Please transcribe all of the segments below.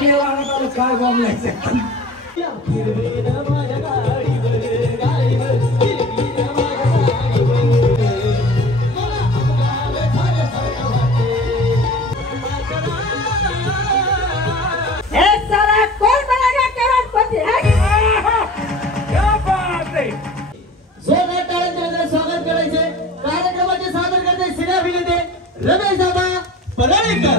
काय बोंबलायचं स्वागत करायचे कार्यक्रमाचे सादर करते सिने अभिनेते रमेश दादा पराळेकर।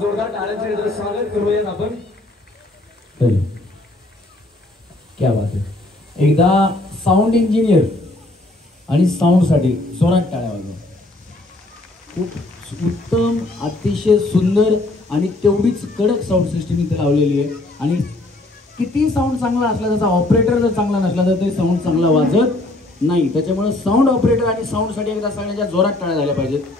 जोरदार टाळ्यांचे स्वागत करूयात आपण। क्या बात आहे। एकदा साऊंड इंजिनियर आणि साऊंड साठी जोरात टाळ्या वाजवा। खूप उत्तम, अतिशय सुंदर आणि तेवढीच कडक साऊंड सिस्टीम इथे लावलेली आहे। आणि किती साऊंड चांगला असला, त्याचा ऑपरेटर जर चांगला नसला तर ते साऊंड चांगला वाजत नाही। त्याच्यामुळे साऊंड ऑपरेटर आणि साऊंड साठी एकदा सगळ्यांच्या जोरात टाळ्या झाल्या पाहिजेत।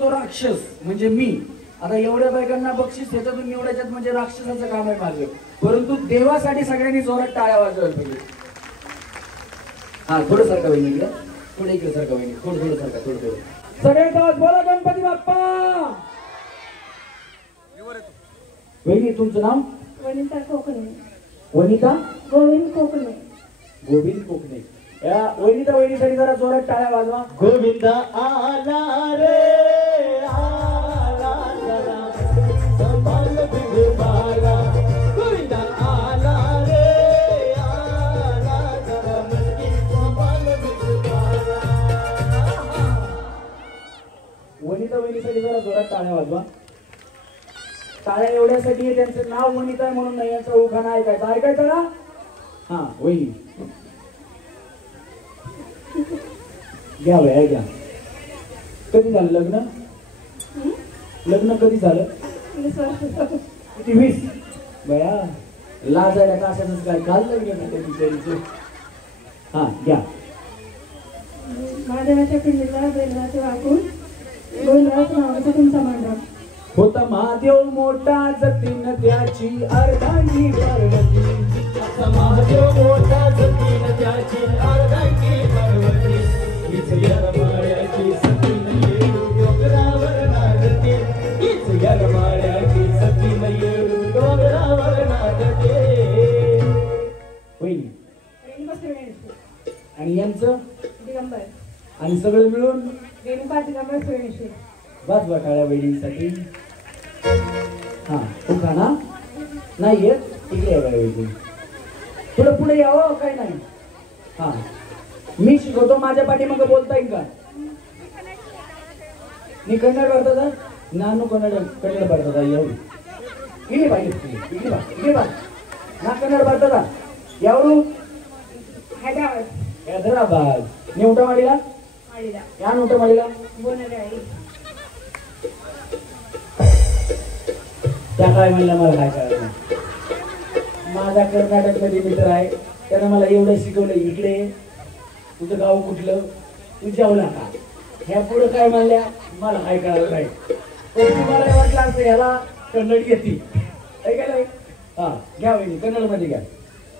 तो राक्षस म्हणजे मी। आता एवढ्या बायकांना बक्षीस त्याच्यातून निवडायच्यात म्हणजे राक्षसाचं काम आहे माझं। परंतु देवासाठी सगळ्यांनी जोरात टाळ्या वाजवायला पाहिजे। हा थोडं सारखा वहिनी इकडे, थोडं इकडे सारखा वहिनी, थोडं सारखा, थोडं सगळ्यांचा बोला गणपती बाप्पा। वहिनी तुमचं नाव? वनिता कोकणे। वनिता गोविंद कोकणे। गोविंद कोकणे। या वनिता वहिनीसाठी जरा जोरात टाळ्या वाजवा। गोविंदा आला रे आला वाजवा. टाळ्या एवढ्यासाठी आहे, त्यांचं नाव वनिता आहे म्हणून नाही, यांचा उखाणा ऐकायचा ना. हा वहिनी घ्या वया घ्या. कधी झालं लग्न? लग्न कधी झालं? 20 वर्ष. किती 20? बया लाजायला का अशाच काय काल लग्न ना त्या बिचारीचं. हा घ्या. महादेवाच्या पिंडीला बेलवाचे वाकून गोविंदराज नावाचा तुमचा मंडप. होता महादेव मोठा जतीन त्याची अर्धांगी पार्वती. असा महादेव मोठा जतीन त्याची अर्धांगी पार्वती. हीच यरमाळ्याची सतीन येऊ डोंगरावर नागते. हीच यरमाळ्याची सतीन येऊ डोंगरावर नागते. वहिनी आणि यांचं दिगंबर आणि सगळं मिळून रेणुका दिगंबर सोयेश्वर. बस बटाळ्या वहिनीसाठी. हा उखाणा नाही येत इकडे या वहिनी. थोडं पुढे यावं काय नाही. हा मी शिकवतो, माझ्या पाठीमागं बोलता येईल का? मी कन्नड करता नानू कन्नड करता येऊ इकडे पाहिजे इकडे बा ना कन्नड करता यावरू हैदराबाद. नेवटा माडीला या नोटा माडीला त्या काय म्हणलं मला काय करायचं. माझा कर्नाटक मध्ये मित्र आहे, त्यानं मला एवढं शिकवलं. इकडे तुझं गाव कुठलं, तू जेवला का, ह्या पुढे काय म्हणल्या मला काय करायला नाही. तुम्हाला वाटलं असं ह्याला कन्नड येते ऐकायला. हा घ्या वहिनी कन्नड मध्ये घ्या.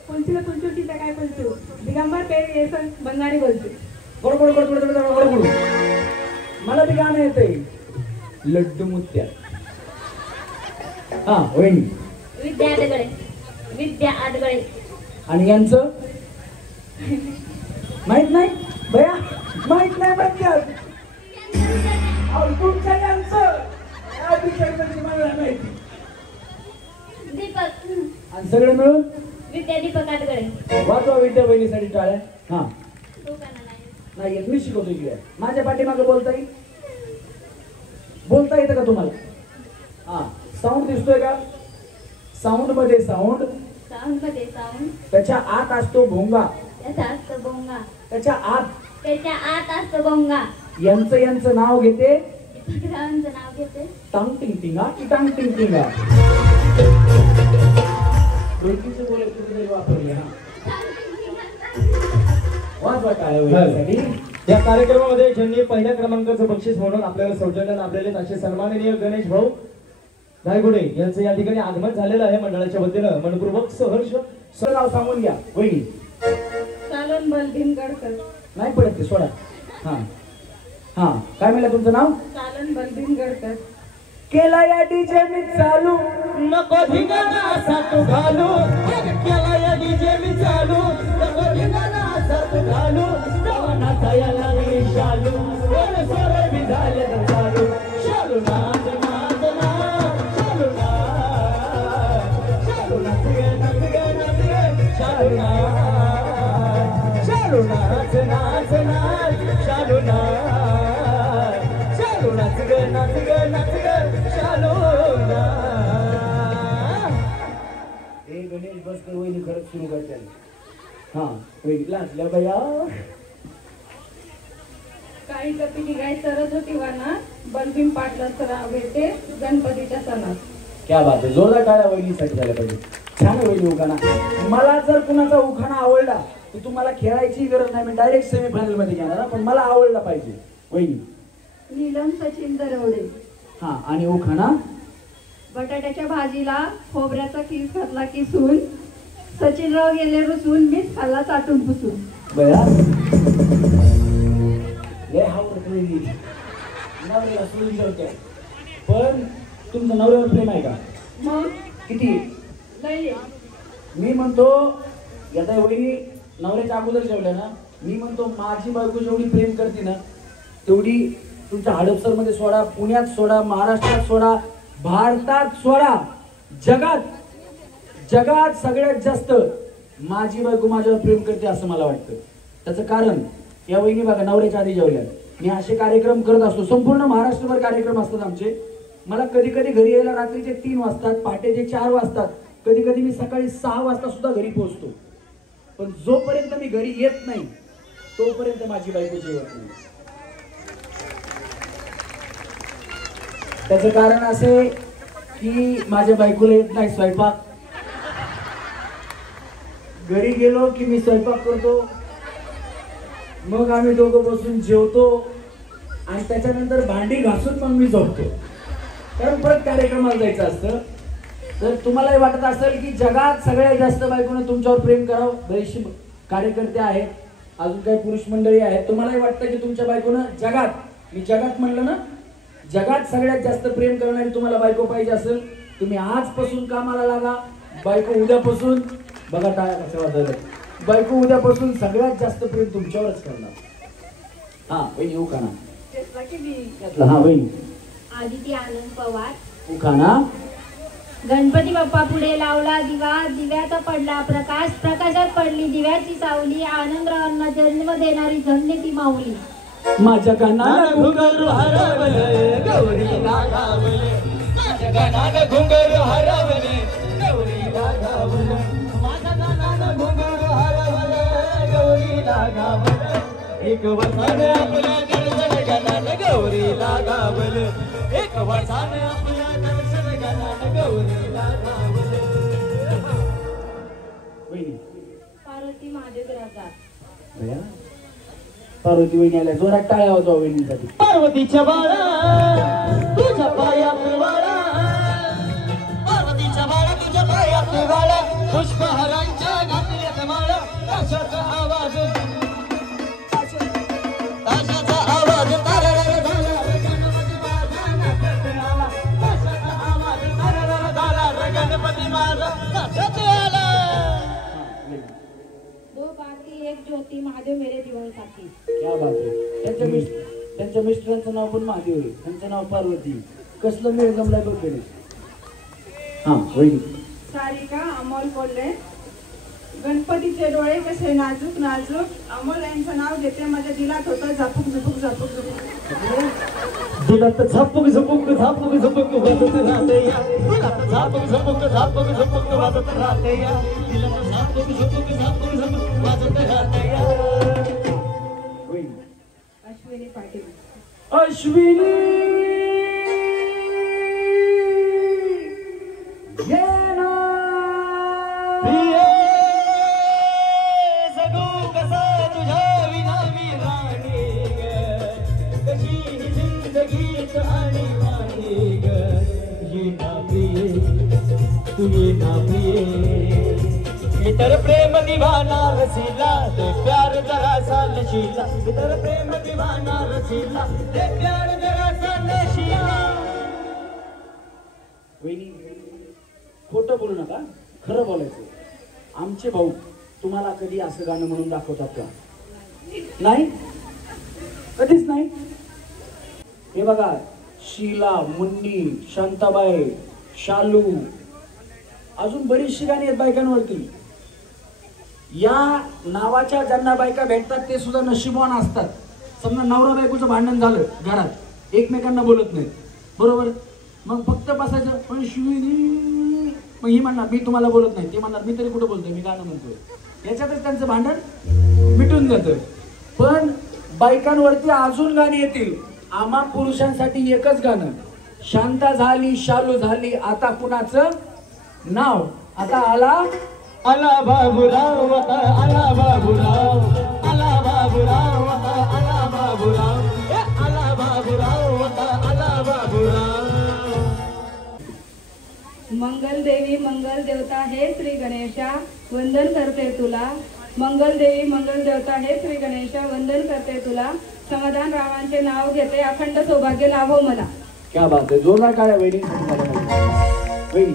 पंचुला पंचुटीचा काय पंचू दिगंबर पेर येसन बंगाली बोलतो. बरोबर बरोबर. मला ते गाणं येतंय लड्डू मुत्या. हा वहिनी विद्या आडगळे. आणि यांचं माहित नाही बया, माहित नाही म्हणतात. तुमच्या यांचं मला माहिती. दीपक आणि सगळे मिळून विद्या दीपक आडगळे. वाजवा विद्या बहिणीसाठी टाळ्या. हा उखाणा नाही. नाही मी शिकवतो इकडे. माझ्या पाठीमागे बोलता येतं का तुम्हाला? हा साऊंड दिसतोय का? साऊंड मध्ये साऊंड त्याच्या आत असतो भोंगा. त्याच्या आत असतो भोंगा. यांचं नाव घेते दीपकरावांचं नाव घेते टांग टिंग टिंगा की टांग टिंग टिंगा. डोकीचं बोल कुठेतरी वापरले. हा वाजवा टाळ्या. या कार्यक्रमामध्ये ज्यांनी पहिल्या क्रमांकाचं बक्षीस म्हणून आपल्याला सौजन्य लाभलेले असे सन्माननीय गणेश भाऊ धायगुडे यांचं या ठिकाणी आगमन झालेलं आहे. मंडळाच्या वतीनं मनपूर्वक सहर्ष नाव सांगून घ्या वहिनी. चालन बलभीम गडकर. नाही पडत ते सोडा. हा हा काय म्हणलं तुमचं नाव? चालन बलभीम गडकर. केला या डीजे मी चालू नको धिंगाणा असा तू घालू. केला या डीजे मी चालू नको धिंगाणा असा तू घालू. जवानाचा याला रे शालू वर सोरे मी झाले तर चालू. शालू नाच नाच नाच शालू नाच शालू नाच गे नाच गे नाच गे शालू नाच शालू नाच नाच नाच शालू नाच शालू नाच गे नाच गे नाच गे शालू नाच. हे गणेश बसकर वहिनी खरंच सुरू करते. हा वहिनी लाचल्या बया. काही कपिली गाय सरत होती वाना बलभीम पाटला सराव घेते गणपतीच्या सणात. क्या बात आहे. जोरदार टाळ्या वहिनीसाठी झाल्या पाहिजे. छान वहिनी उखाणा. मला जर कुणाचा उखाणा आवडला तर तुम्हाला खेळायची गरज नाही, मी डायरेक्ट सेमीफायनल मध्ये घेणार. पण मला आवडला पाहिजे वहिनी. नीलम सचिन दरवडे. हा आणि उखाणा बटाट्याच्या भाजीला खोबऱ्याचा किस घातला की सून सचिनराव गेले रुसून मीच खाल्ला चाटून पुसून. बया लय आवडत वहिनी. नवऱ्याला सोडून ठेवते. पण तुमचं नवऱ्यावर प्रेम आहे का? मग किती? लई. मी म्हणतो याचा वहिनी नवऱ्याच्या अगोदर जेवल्या ना. मी म्हणतो माझी बायको जेवढी प्रेम करते ना तेवढी तुमच्या हडपसर मध्ये सोडा, पुण्यात सोडा, महाराष्ट्रात सोडा, भारतात सोडा, जगात सगळ्यात जास्त माझी बायको माझ्यावर प्रेम करते असं मला वाटतं. त्याचं कारण या वहिनी बघा नवऱ्याच्या आधी जेवल्या. मी असे कार्यक्रम करत असतो. संपूर्ण महाराष्ट्रभर कार्यक्रम असतात आमचे. मला कधी कधी घरी यायला रात्रीचे 3 वाजतात, पहाटेचे 4 वाजतात, कधी कधी मी सकाळी 6 वाजता सुद्धा घरी पोहोचतो. पण जोपर्यंत मी घरी येत नाही तोपर्यंत माझी बायको जेवत नाही. त्याचं कारण असे की माझ्या बायकोला येत नाही स्वयंपाक. घरी गेलो की मी स्वयंपाक करतो, मग आम्ही दोघं बसून जेवतो आणि त्याच्यानंतर भांडी घासून मग मी झोपतो, कारण परत कार्यक्रमाला जायचं असतं. तर तुम्हालाही वाटत असेल की जगात सगळ्यात जास्त बायकोने तुमच्यावर प्रेम करावं. बरेचसे कार्यकर्ते आहेत, अजून काही पुरुष मंडळी आहेत, तुम्हालाही वाटतं की तुमच्या बायकोनं जगात, मी जगात म्हणलं ना, जगात सगळ्यात जास्त प्रेम करणारी तुम्हाला बायको पाहिजे असेल, तुम्ही आजपासून कामाला लागा. बायको उद्यापासून, बघा टाळ्या कशा वाजवल्या, बायको उद्यापासून सगळ्यात जास्त प्रेम तुमच्यावरच करणार. हा वहिनी येऊ का ना? हा वहिनी. आदिती आनंद पवार. येऊ का ना? गणपती बाप्पा पुढे लावला दिवा, दिव्याचा पडला प्रकाश, प्रकाशात पडली दिव्याची सावली, आनंदरावांना जन्म देणारी धन्य ती माऊली. माझ्या कानाला घुंगरू हरवले गौरीला गावले, माझ्या कानाला घुंगरू हरवले गौरीला गावले, माझ्या कानाला घुंगरू हरवले गौरीला गावले. एक वर्षाने आपल्या दर्शन गणाला गौरीला गावले, एक वर्षाने आपल्या दर्शन गणाला गौरीला गावले. पार्वती महादेव राजा. पार्वती वहिनी आल्या, जोरात टाळ्या वाजवा वहिनीसाठी. पार्वतीच्या बाळा तुझ्या पायात वाळा, पार्वतीच्या बाळा तुझ्या पायात वाळा, पुष्पहारांच्या घातल्यात माळा, ताशाचा आवाज, ताशाचा आवाज ताररर झाला, गणपती माझा नाचत आला, ताशाचा आवाज ताररर झाला, गणपती माझा नाचत आला. दो बाती एक ज्योती महादेव मेरे जीवन साथी. क्या बात आहे. त्यांच्या मिस्टरांचं नाव पण महादेव आहे, त्यांचं नाव पार्वती. कसलं मेळ जमलाय बघ गणेश. हा वहिनी. सारिका अमोल कोल्हे. गणपतीचे डोळे कसे नाजूक नाजूक, अमोल यांचं नाव घेते माझ्या दिलात होतं झपूक झपूक झपूक झपूक. दिलात झपूक झपूक झपूक झपूक वाजत राहते या, दिलात झपूक झपूक झपूक झपूक वाजत राहते या, दिलात झपूक झपूक झपूक झपूक वाजत राहते या. अश्विनी पाटील. अश्विनी ये ना प्रिये जगू कसा तुझ्या विना मी राणी ग, कशी ही जिंदगीत आणि वाणी ग. ये ना प्रिये तू ये ना प्रिये, इतर प्रेम दीवाना रसीला दे प्यार जरा सा नशीला, इतर प्रेम दीवाना रसीला दे प्यार जरा सा नशीला. वहिनी खोटं बोलू नका, खरं बोलायचं. आमचे भाऊ तुम्हाला कधी असं गाणं म्हणून दाखवतात का? नाही, कधीच नाही. हे बघा, शीला, मुन्नी, शांताबाई, शालू, अजून बरीचशी गाणी आहेत बायकांवरती. या नावाच्या ज्यांना बायका भेटतात ते सुद्धा नशिबवान असतात. समजा नवरा बायकोचं भांडण झालं घरात, एकमेकांना बोलत नाहीत, बरोबर, मग फक्त बसायचं पण शिवी, मग ही म्हणणार मी तुम्हाला बोलत नाही, ते म्हणणार मी तरी कुठं बोलतोय, मी गाणं म्हणतोय. याच्यातच त्यांचं भांडण मिटून जातं. पण बायकांवरती अजून गाणी येतील. आम्हा पुरुषांसाठी एकच गाणं, शांता झाली, शालू झाली, आता कुणाचं नाव? आता आला आला बाबूराव, आता आला बाबूराव, आला बाबूराव, आता आला बाबूराव, आला बाबूराव, आता आला बाबूराव. मंगल देवी मंगल देवता हे श्री गणेशा, वंदन करते तुला. मंगल देवी मंगल देवता हे श्री गणेशा, वंदन करते तुला. समाधान रावांचे नाव घेते, अखंड सौभाग्य लाभो मला. क्या बात आहे. जोरदार टाळ्या वहिनी. वहिनी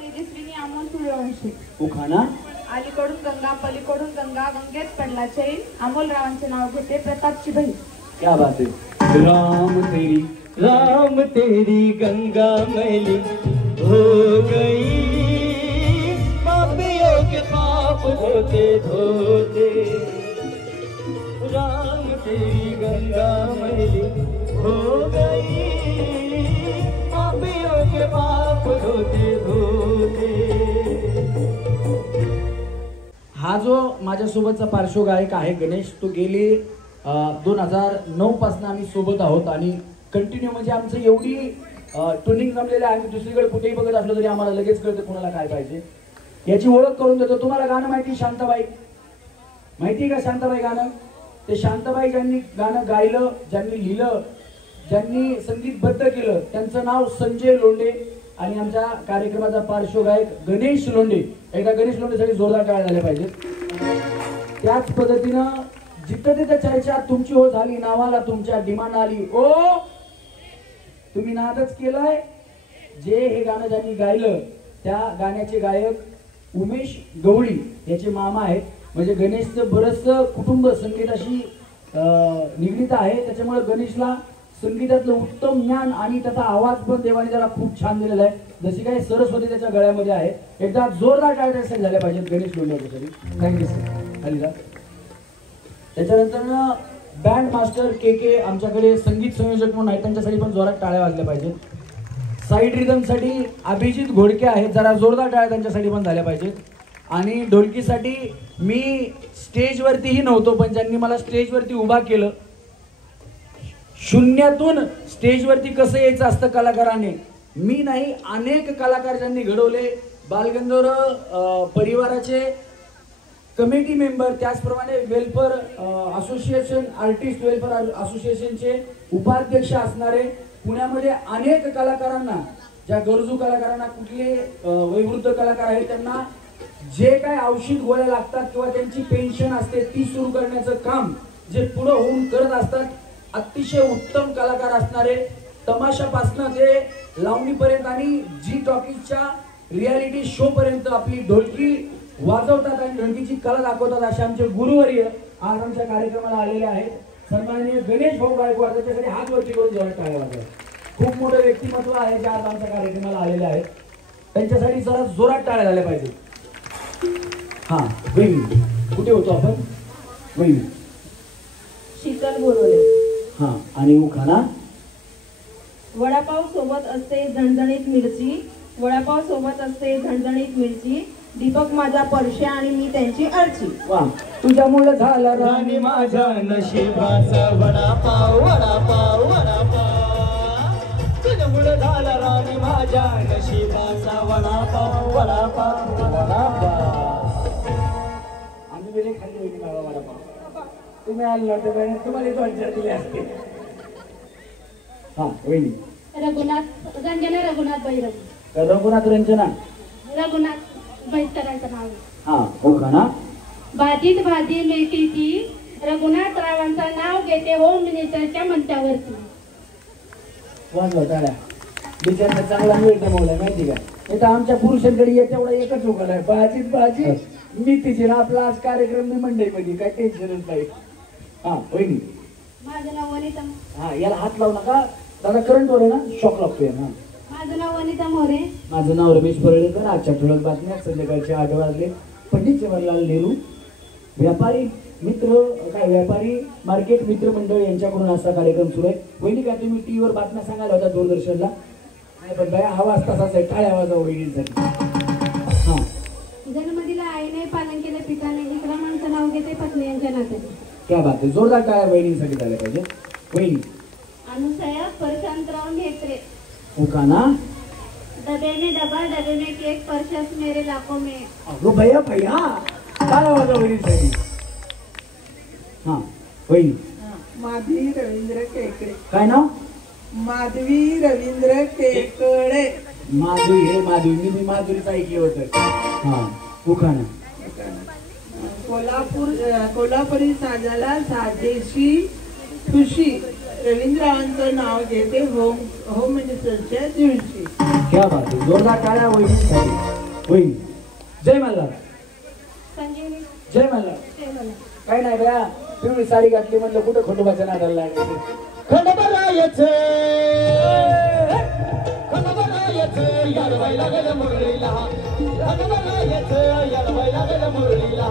तेजस्विनी अमोल सूर्यवंशी. उखाणा. अलीकडून गंगा पलीकडून गंगा, गंगेत पडला चैन, अमोल रावांचे नाव घेते, प्रतापची बहीण. क्या बात आहे. राम तेरी गंगा मैली हो गई, पापियों के पाप धोते धोते. राम तेरी गंगा मैली हो गई, पापियों बाप धोते धोते. हा जो माझ्यासोबतचा पार्श्वगायक आहे गणेश, तो गेले 2009 पासून आम्ही सोबत आहोत आणि कंटिन्यू म्हणजे आमचं एवढी ट्युनिंग जमलेलं आहे. आम्ही दुसरीकडे कुठेही बघत असलो तरी आम्हाला लगेच कळतं कुणाला काय पाहिजे. याची ओळख करून देतो. तुम्हाला गाणं माहिती शांताबाई? माहिती का शांताबाई गाणं? ते शांताबाई ज्यांनी गाणं गायलं, ज्यांनी लिहिलं, ज्यांनी संगीतबद्ध केलं, त्यांचं नाव संजय लोंढे आणि आमच्या कार्यक्रमाचा पार्श्वगायक गणेश लोंढे. एकदा गणेश लोंढेसाठी जोरदार टाळ्या झाल्या पाहिजेत. त्याच पद्धतीनं जिथं तिथं चर्चा तुमची हो झाली, नावाला तुमच्या डिमांड आली. ओ तुम्ही नादच केलाय. जे हे गाणं ज्यांनी गायलं त्या गाण्याचे गायक उमेश गवळी याचे मामा आहेत. म्हणजे गणेशचं बरंचसं कुटुंब संगीताशी निगडीत आहे. त्याच्यामुळे गणेशला संगीतातलं उत्तम ज्ञान आणि त्याचा आवाज पण देवाने त्याला खूप छान दिलेला आहे. जशी काही सरस्वती त्याच्या गळ्यामध्ये आहे. एकदा जोरदार टाळ्या झाल्या पाहिजेत गणेश लोंढेसाठी. Thank you sir. हल्ला त्याच्यानंतर बँड मास्टर के आमच्याकडे संगीत संयोजक म्हणून आहेत, त्यांच्यासाठी पण जोरात टाळ्या वाजल्या पाहिजेत. साईड रिदमसाठी अभिजित घोडके आहेत, जरा जोरदार टाळ्या त्यांच्यासाठी पण झाल्या पाहिजेत. आणि ढोलकीसाठी मी स्टेजवरतीही नव्हतो, पण ज्यांनी मला स्टेजवरती उभा केलं, शून्यातून स्टेजवरती कसं यायचं असतं कलाकाराने, मी नाही अनेक कलाकार ज्यांनी घडवले. बालगंधर्व परिवाराचे कमिटी मेंबर, त्याचप्रमाणे वेलफेअर असोसिएशन, आर्टिस्ट वेलफेअर असोसिएशनचे उपाध्यक्ष असणारे पुण्यामध्ये अनेक कलाकारांना, ज्या गरजू कलाकारांना, कुठले वयोवृद्ध कलाकार आहेत त्यांना जे काय औषध गोळ्या लागतात किंवा त्यांची पेन्शन असते ती सुरू करण्याचं काम जे पुढे होऊन करत असतात, अतिशय उत्तम कलाकार असणारे, तमाशापासनं ते लावणीपर्यंत आणि जी टॉकीजच्या रियालिटी शो पर्यंत आपली ढोलकी वाजवतात आणि ढोलकीची कला दाखवतात असे आमचे गुरुवर्य आज आमच्या कार्यक्रमाला आलेले आहेत. सन्माननीय गणेश भाऊ गायकवाड, त्याच्यासाठी हात वरती करून जोरात टाळ्या वाजवा. खूप मोठं व्यक्तिमत्व आहे जे आज आमच्या कार्यक्रमाला आलेले आहेत, त्यांच्यासाठी जरा जोरात टाळ्या झाल्या पाहिजे. हा वहिनी कुठे होतो आपण? वहिनी शीतल बोलवले. हा आणि उखाणा. वडापाव सोबत असते झणझणीत मिरची, वडापाव सोबत असते झणझणीत मिरची, दीपक माझा परश्या आणि मी त्यांची अर्ची. वा, तुझ्यामुळे झाला राणी माझ्या नशिबाचा वडापाव वडापाव वडापाव, तुझ्यामुळे झाला राणी माझ्या नशिबाचा वडापाव वडापाव वडापाव. आम्ही वेळे खाली होईल बाबा वडापाव. तुम्ही आले नव्हते, तुम्हाला दोन-चार दिले असते. हा वहिनी. रघुनाथ रंजना रघुनाथ बैरग. रघुनाथ रंजना. रघुनाथ बैसकरांचं नाव. हा उखाणा. भाजीत भाजी मेथीची, रघुनाथ रावांचं नाव घेते होम मिनिस्टरच्या मंचावरती. वाजवा टाळ्या. बिचारचा चांगला वेळ जमवलाय माहिती का? आता आमच्या पुरुषांकडे तेवढा एकच उखाणा आहे, भाजीत भाजी मेथीची. ना आपला आज कार्यक्रम मी मंडईमध्ये, काय टेन्शनच नाही. हा वहिनी. माझं नाव वनिता. हा याला हात लावू नका दादा, करंट वर आहे ना, शॉक लागतोय ना. माझं नाव वनिता मोरे. माझं नाव रमेश परळेकर. आजच्या ठळक बातम्या संध्याकाळचे 8 वाजले. पंडित जवाहरलाल नेहरू व्यापारी मित्र व्यापारी मार्केट मित्र मंडळ यांच्याकडून असा कार्यक्रम सुरू आहे. वहिनी काय तुम्ही टीव्हीवर बातम्या सांगायला होता दूरदर्शनला? नाही पण बाया हा वाजता असाच आहे. टाळ्या वाजवा वहिनींसाठी. हा. जन्मदिला आईने पालन केले पिताने, विक्रमांचं नाव घेते पत्नी यांच्या नात्याने. क्या बात आहे. जोरदार टाळ्या वहिनींसाठी झाल्या पाहिजे. वहिनी. अनुसया परशांतराव मेत्रे. उखाणा. डबे में डबा डबे में केक, परशस मेरे लाखों में. अगो भैया भैया टाळ्या वाजवा वहिनींसाठी. हा वहिनी. माधवी रवींद्र केकडे. काय नाव? माधवी रवींद्र केकडे. माधुरी. हे माधुरी मी माधुरीचं ऐकलं होतं. हा उखाणा. कोल्हापुरी साजाला साजेशी खुशी, रवींद्रावांचं नाव घेते होम मिनिस्टरच्या दिवशी. क्या बात आहे. जोरदार टाळ्या वहिनींसाठी. वहिनी. जय मल्हार. संजीवनी. जय मल्हार. जय मला. काय नाही बया, पिवळी साडी घातली म्हणलं कुठं खंडोबाच्या नादाला लागायचं. खंडोबारायचं खंडोबारायचं याडवाय लागलं मुरळीला, खंडोबारायचं याडवाय लागलं मुरळीला,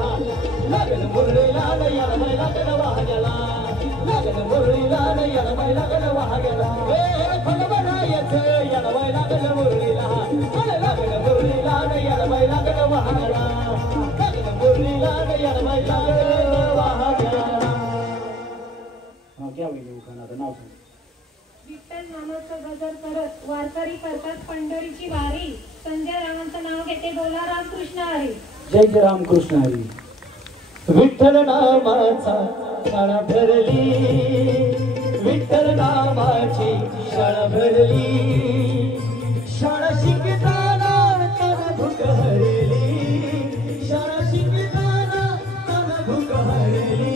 लागलं मुरळीला न याडवाय लागलं वाहग्याला, लागलं मुरळीला न याडवाय लागलं वाहग्याला. खंडोबारायचं याडवाय लागलं मुरळीला, पंढरीची वारी संजय रावांचं नाव घेते बोला रामकृष्ण हरी. जय जय रामकृष्ण हरी. विठ्ठल नामाचा शाळा भरली, विठ्ठल नामाची शाळा भरली, शाळा शिकताना तन भूक हरली, शाळा शिकताना तन भूक हरली,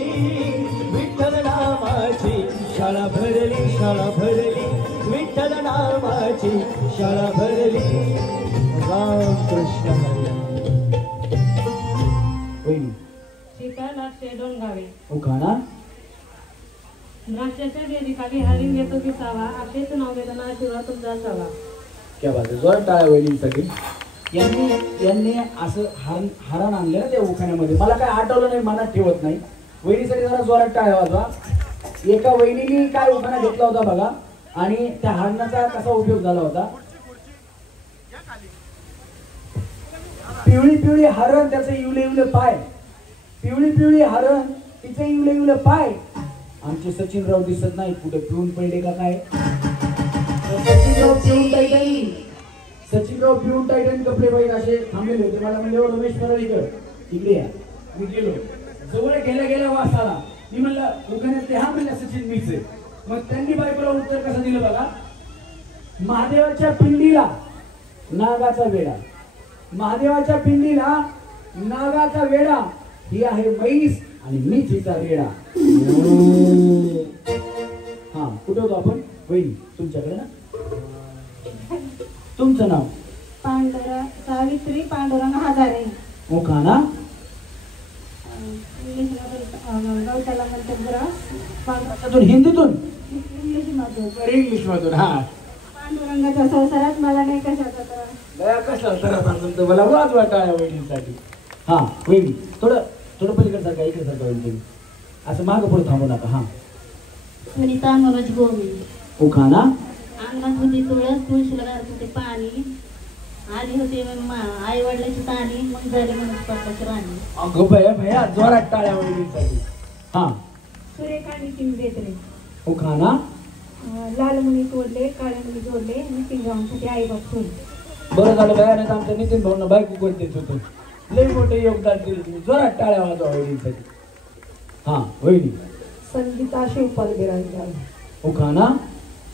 विठ्ठल नामाची शाळा भरली, शाळा भरली, विठ्ठल नामाची शाळा भरली. रामकृष्ण हरी. वहिनी सीता लागते दोन गावे उखाणा. द्राक्षाच्या वेदिकाली हरिण घेतो पिसावा असेच नाव वेदना आशीर्वाद तुमचा असावा. क्या बात आहे. जोरात टाळ्या वहिनींसाठी. यांनी असं हारण आणलं ना त्या उखाण्यामध्ये. मला काय आठवलं नाही, मनात ठेवत नाही. वहिनीसाठी जरा जोरात टाळ्या वाजवा. एका वहिनीने काय उखाणा घेतला होता बघा आणि त्या हारणाचा कसा उपयोग झाला होता. पिवळी पिवळी हरण त्याचे इवले इवले पाय, पिवळी पिवळी हरण तिचे इवले इवले पाय. आमचे सचिनराव दिसत नाही, कुठे पिऊन पडले का काय. सचिनराव पिऊन टायटन कपडे पाहिजे असे थांबलेले होते. मला म्हणजे रमेश पराडीकर तिकडे या. मी गेलो जवळ गेल्या गेल्या वास आला. मी म्हणलं उखाण्यात हा म्हणलं सचिन मीच आहे. मग त्यांनी बायकोला उत्तर कसं दिलं बघा. महादेवाच्या पिंडीला नागाचा वेडा, महादेवाच्या पिंडीला नागाचा वेडा, ही आहे म्हैस आणि मीच हिचा रेडा. हा कुठे होतो आपण. वहिनी तुमच्याकडे ना. तुमचं नाव. सावित्री पांडुरंग हजारे. उखाणा. गवताला म्हणतात हिंदीतून इंग्लिश मधून. हा पांडुरंगाच्या संसारात मला नाही कशाचा तर कसला तर मला वाजवा टाळ्या वहिनीसाठी. हा वहिनी थोडं थोडं पलीकडे सारखा इकडे सारखा वहिनी असं मागं पुढे थांबू नका. हा सुनीता मनोज गोमी. उखाणा. अंगणात होती तुळस, तुळशीला घालत होते पाणी, आली होती आई वडिलाची ताणी, मग झाली म्हणून पप्पाची राणी. अगं भया भया जोरात टाळ्या वहिनीसाठी. हा सुरेखानी चिंबेत्रे. उखाणा. लाल मुनी तोडले, काळे मुनी जोडले, नितीन गावांसाठी आई बाप सोडले. बरं झालं भया नाही तर आमच्या नितीन भाऊंना बायको कोणतेच होतं. लई मोठे योगदान दिले तुम्ही. जोरात टाळ्या वाजवा वहिनीसाठी. हा वहिनी. संगीता शिवपाल बिराजदार. उखाणा.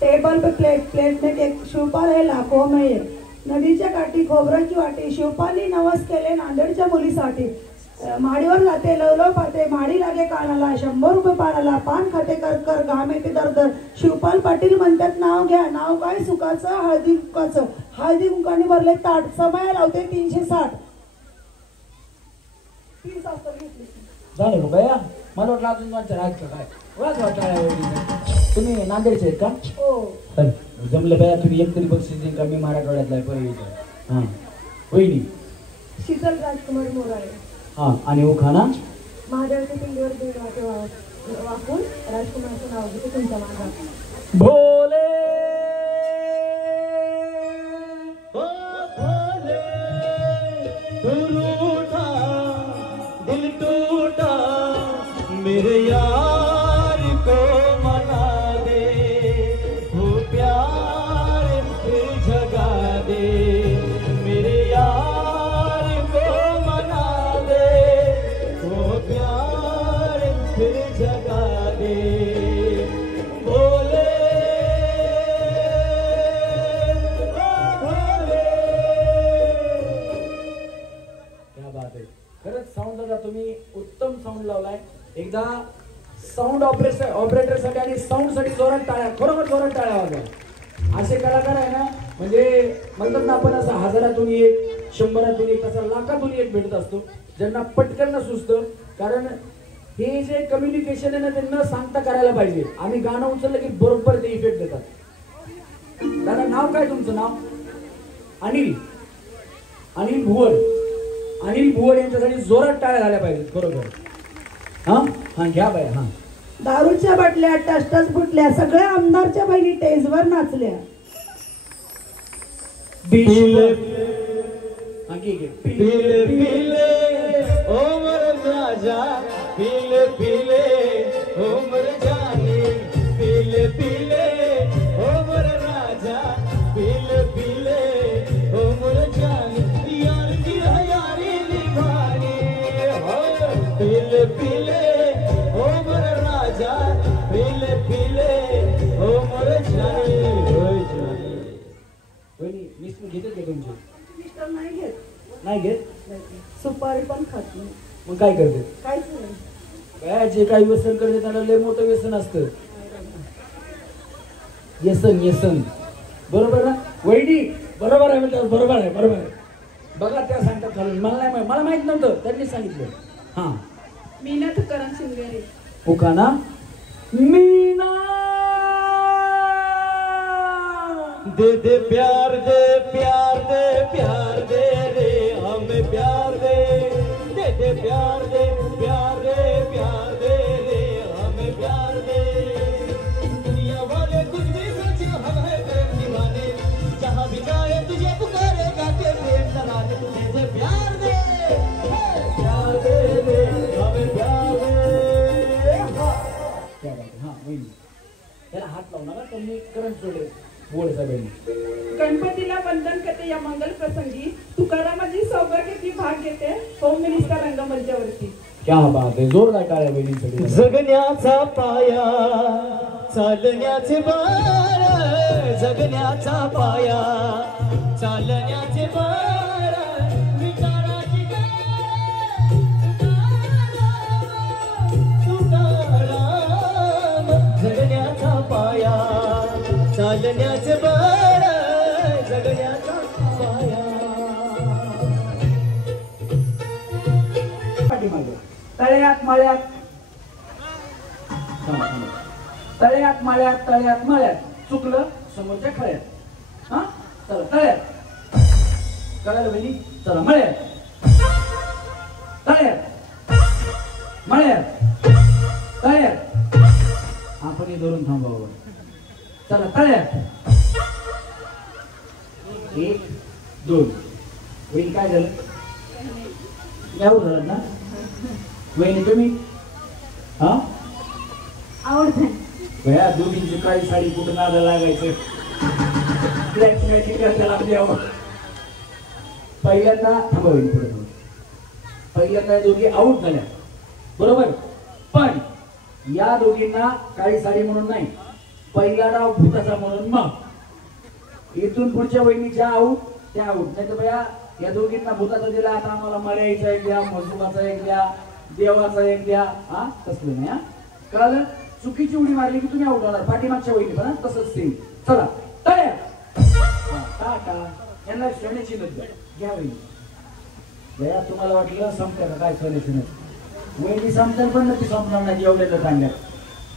टेबल पे प्लेट, प्लेट में केक, शिवपाल है लाखों में एक. नदीच्या काठी खोबऱ्याची वाटी, शिवपालनी नवस केले नांदेडच्या मुलीसाठी. माडीवर जाते लवलव पाते, माडी लागे कानाला, 100 रुपये पानाला, पान खाते कर कर, घाम येते दरदर. शिवपाल पाटील म्हणतात नाव घ्या, नाव काय सुखाचं, हळदी कुंकाचं. हळदी कुंकाने भरले ताट, समय लावते 360. 3 तास घेतली. झालं का भया. मला वाटलं अजून माझ्या राग का काय. वाजवा टाळ्या वहिनीसाठी. तुम्ही नांदेडचे आहेत का. हो जमलं भया. तुम्ही एक तरी बक्षीस देईन का. मी मराठवाड्यातला आहे परळीचा. हा वहिनी. शीतल राजकुमार मोराळे. हा आणि उखाणा. महादेवाच्या पिंडीवर दीड वाटे वाकून राजकुमारचं नाव घेते तुमच्या मागा. भोले ओ भोले रूठा दिल टूटा, मेरे यार को मना दे, वो प्यार फिर जगा दे, मेरे यार को मना दे, वो प्यार फिर जगा दे. भोले क्या बात आहे. खरंच साऊंड दादा तुम्ही उत्तम साऊंड लावलाय. एकदा साऊंड ऑपरेटरसाठी आणि साऊंड साठी जोरात टाळ्या. खरोखर जोरात टाळ्या वाजवा. असे कलाकार आहे ना म्हणजे म्हणतात ना आपण असं 1000तून एक, 100तून एक, तसा लाखातून एक भेटत असतो ज्यांना पटकन सुचतं. कारण हे जे कम्युनिकेशन आहे ना ते न सांगता करायला पाहिजे. आम्ही गाणं उचललं की बरोबर ते इफेक्ट देतात. दादा नाव काय तुमचं नाव. अनिल. अनिल भुवड. अनिल भुवड यांच्यासाठी जोरात टाळ्या झाल्या पाहिजेत खरोखर. हा हा घ्या बाय. हा दारूच्या बाटल्या टस्टच फुटल्या, सगळ्या आमदारच्या बहिणी टेजवर नाचल्या. पीले पीले पीले उमर राजा, पीले पीले उमर जानी, पीले पीले उमर राजा, पीले पीले घेतात का तुमचे? मिस्टर नाही घेत, नाही घेत. सुपारी पण खात नाही, मग काय करते? काहीच नाही. काय जे काही व्यसन करते त्याला लय मोठं व्यसन असतं. व्यसन बरोबर ना वहिनी? बरोबर आहे म्हणतात. बरोबर आहे. बघा त्या सांगतात खालून. मला नाही माहित, मला माहित नव्हतं, त्यांनी सांगितलं. हा मीना तुकाराम शिंगरे. पुकाना मीना दे प्यार दे रे हमें प्यार दे प्यार दे रे हमें प्यार दे. दुनिया वाले कुछ भी सोचे हम है प्रेम दीवाने, जहाँ भी जाए तुझे पुकारे गाते प्रेम तराने. तुझे दे प्यार दे रे हमें प्यार दे. क्या बात है. हा वहिनी त्याला हात लावणार त्यांनी करंट सोडले. बोल साहेबांनी. गणपतीला वंदन करते या मंगल प्रसंगी तुकारामाची सौभाग्याची भाग घेते होम मिनिस्टर रंगमंचावरती. क्या बात आहे. जोरदार टाळ्या बहिणींसाठी. जगण्याचा पाया चालण्याचे बाळ, जगण्याचा पाया चालण्याचे बाळ. विचाराची तुकाराम, जगण्याचा पाया चालण्याचे बाळ, जगण्याचा पाया. पाठीमागे तळ्यात मळ्यात तळ्यात मळ्यात चुकलं समोरच्या खळ्यात. हा चला तळ्यात. कळालं बहिणी? चला मळ्यात आपण हे धरून थांबावं. चला तळ्यात. 1 2. वहिनी काय झालं? यावर झालं ना वहिनी तुम्ही? हा आवडत भया दोघींची काळी साडी कुठं नादा लागायचं. पहिल्यांदा थांबा वहिनी पुढे. पहिल्यांदा दोघी आऊट झाल्या बरोबर, पण या दोघींना काळी साडी म्हणून नाही, पहिला डाव भूताचा म्हणून. मग इथून पुढच्या वहिनीच्या आऊट त्या आऊट. नाही तर भया या दोघींना भूताचा दिला, आता आम्हाला मर्यायचा एक द्या, मजुबाचा एक द्या, देवाचा एक द्या. हा तसलं नाही. हा कळलं? चुकीची उडी मारली की तुम्ही आऊट होणार. पाठीमागच्या वहिनी पण तसंच सेम. चला तळ्या. टाटा. यांना सोन्याची नद घ्या वहिनी. भया तुम्हाला वाटलं संपतं का काय सोन्याची नद? वहिनी संपतात पण नक्की संपणार नाही एवढ्या सांगण्यात.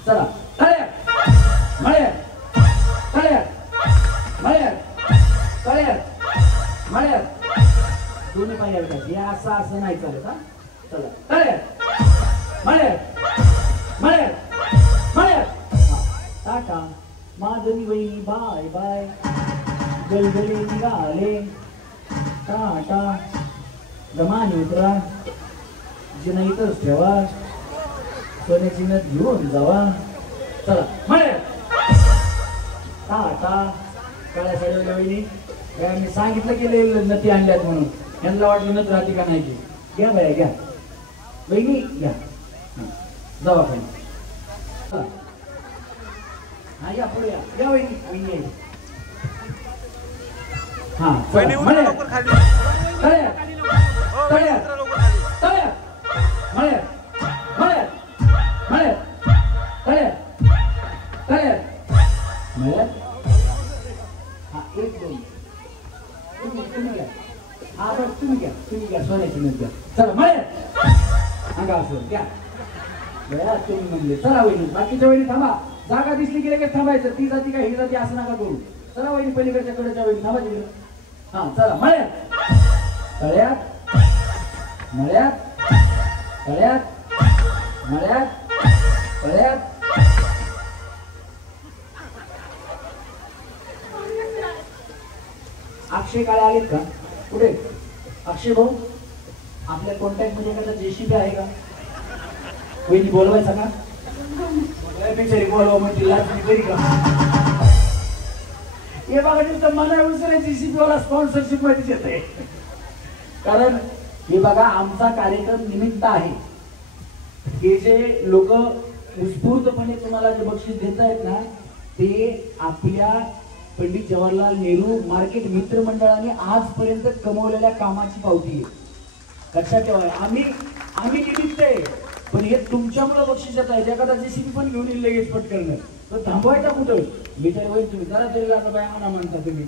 चला तळ्या मळ्यात दोन्ही पाहिजे हे असं नाही चालत. हा चला तळ्यात मळ्यात. टाटा. माधवी वहिनी बाय बाय. गलगले निघाले. टाटा. दमाने उतरा. जिना इथंच ठेवा. सोन्याची नद घेऊन जावा. चला मळ्यात. टाटा. काळ्या साडीवाल्या वहिनी मी सांगितलं की नदी आणल्यात म्हणून. यांना वाटलं नद राहते का नाही की. घ्या बाया घ्या वहिनी घ्या. जावा पाहिजे. हा या पुढे या वहिनी. वहिनी हा मळ्यात हा 1 2. तुम्ही घ्या सोन्याची नद घ्या. चला मळ्यात. अंगा असं घ्या बया तुम्ही म्हणले. चला वहिनी. बाकीच्या वहिनी थांबा. जागा दिसली की लगेच थांबायचं. ती जाती का ही जाती असं नका करू. चला वहिनी पलीकडच्या कडेच्या वहिनी थांबा तिकडे. हा चला मळ्यात अक्षय काळे आलेत का? कुठे अक्षय भाऊ? आपल्या कॉन्टॅक्ट मध्ये एखादा जेसीबी आहे का? वहिनी बोलवायचा का? बिचारी बोलवा म्हणजे लाजरी का? हे बघा नुसतं मला उचलाय जेसीबी वाला स्पॉन्सरशिप मध्ये येते. कारण हे बघा आमचा कार्यक्रम निमित्त आहे. हे जे लोक उत्स्फूर्तपणे तुम्हाला जे बक्षीस देत आहेत ना ते आपल्या पंडित जवाहरलाल नेहरू मार्केट मित्र मंडळाने आजपर्यंत कमवलेल्या कामाची पावती आहे. लक्षात ठेवा, आम्ही निमित्त आहे, पण हे तुमच्यामुळे बक्षीस येत आहे. एखादा जेसीबी पण घेऊन येईल लगेच पटकन, तर थांबवायचा कुठं? मी तर होईल तुम्ही जरा तरी लागला बाय आणा म्हणता तुम्ही.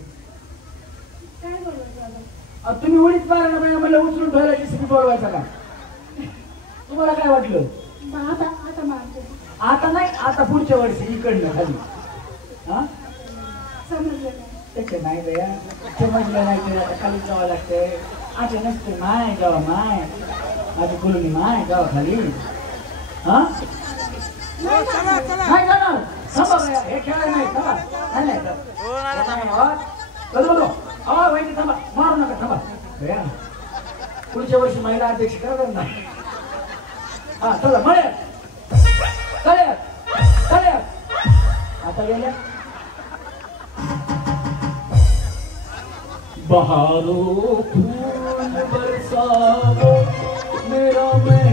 तुम्ही वळीच पाहिलं ना बाय, मला उचलून ठेवायला जेसीबी बोलवायचा का? तुम्हाला काय वाटलं? आता नाही, आता पुढच्या वर्षी इकडनं खाली. हा त्याचे नाही बया, समजलं नाही तरी आता खाली जावं लागतंय. आता नसते माय जावा माय, आता बोलून माय जावा खाली. हा नाही जाणार, थांबा बया, हे खेळायला नाही, थांबा. नाही वहिनी थांबा, मारू नका, थांबा बया. पुढच्या वर्षी महिला अध्यक्ष करणार नाही. हा चला मळ्या चल्या चल्या आता गेल्या. बहारो फूल बरसाओ मेरा महबूब आया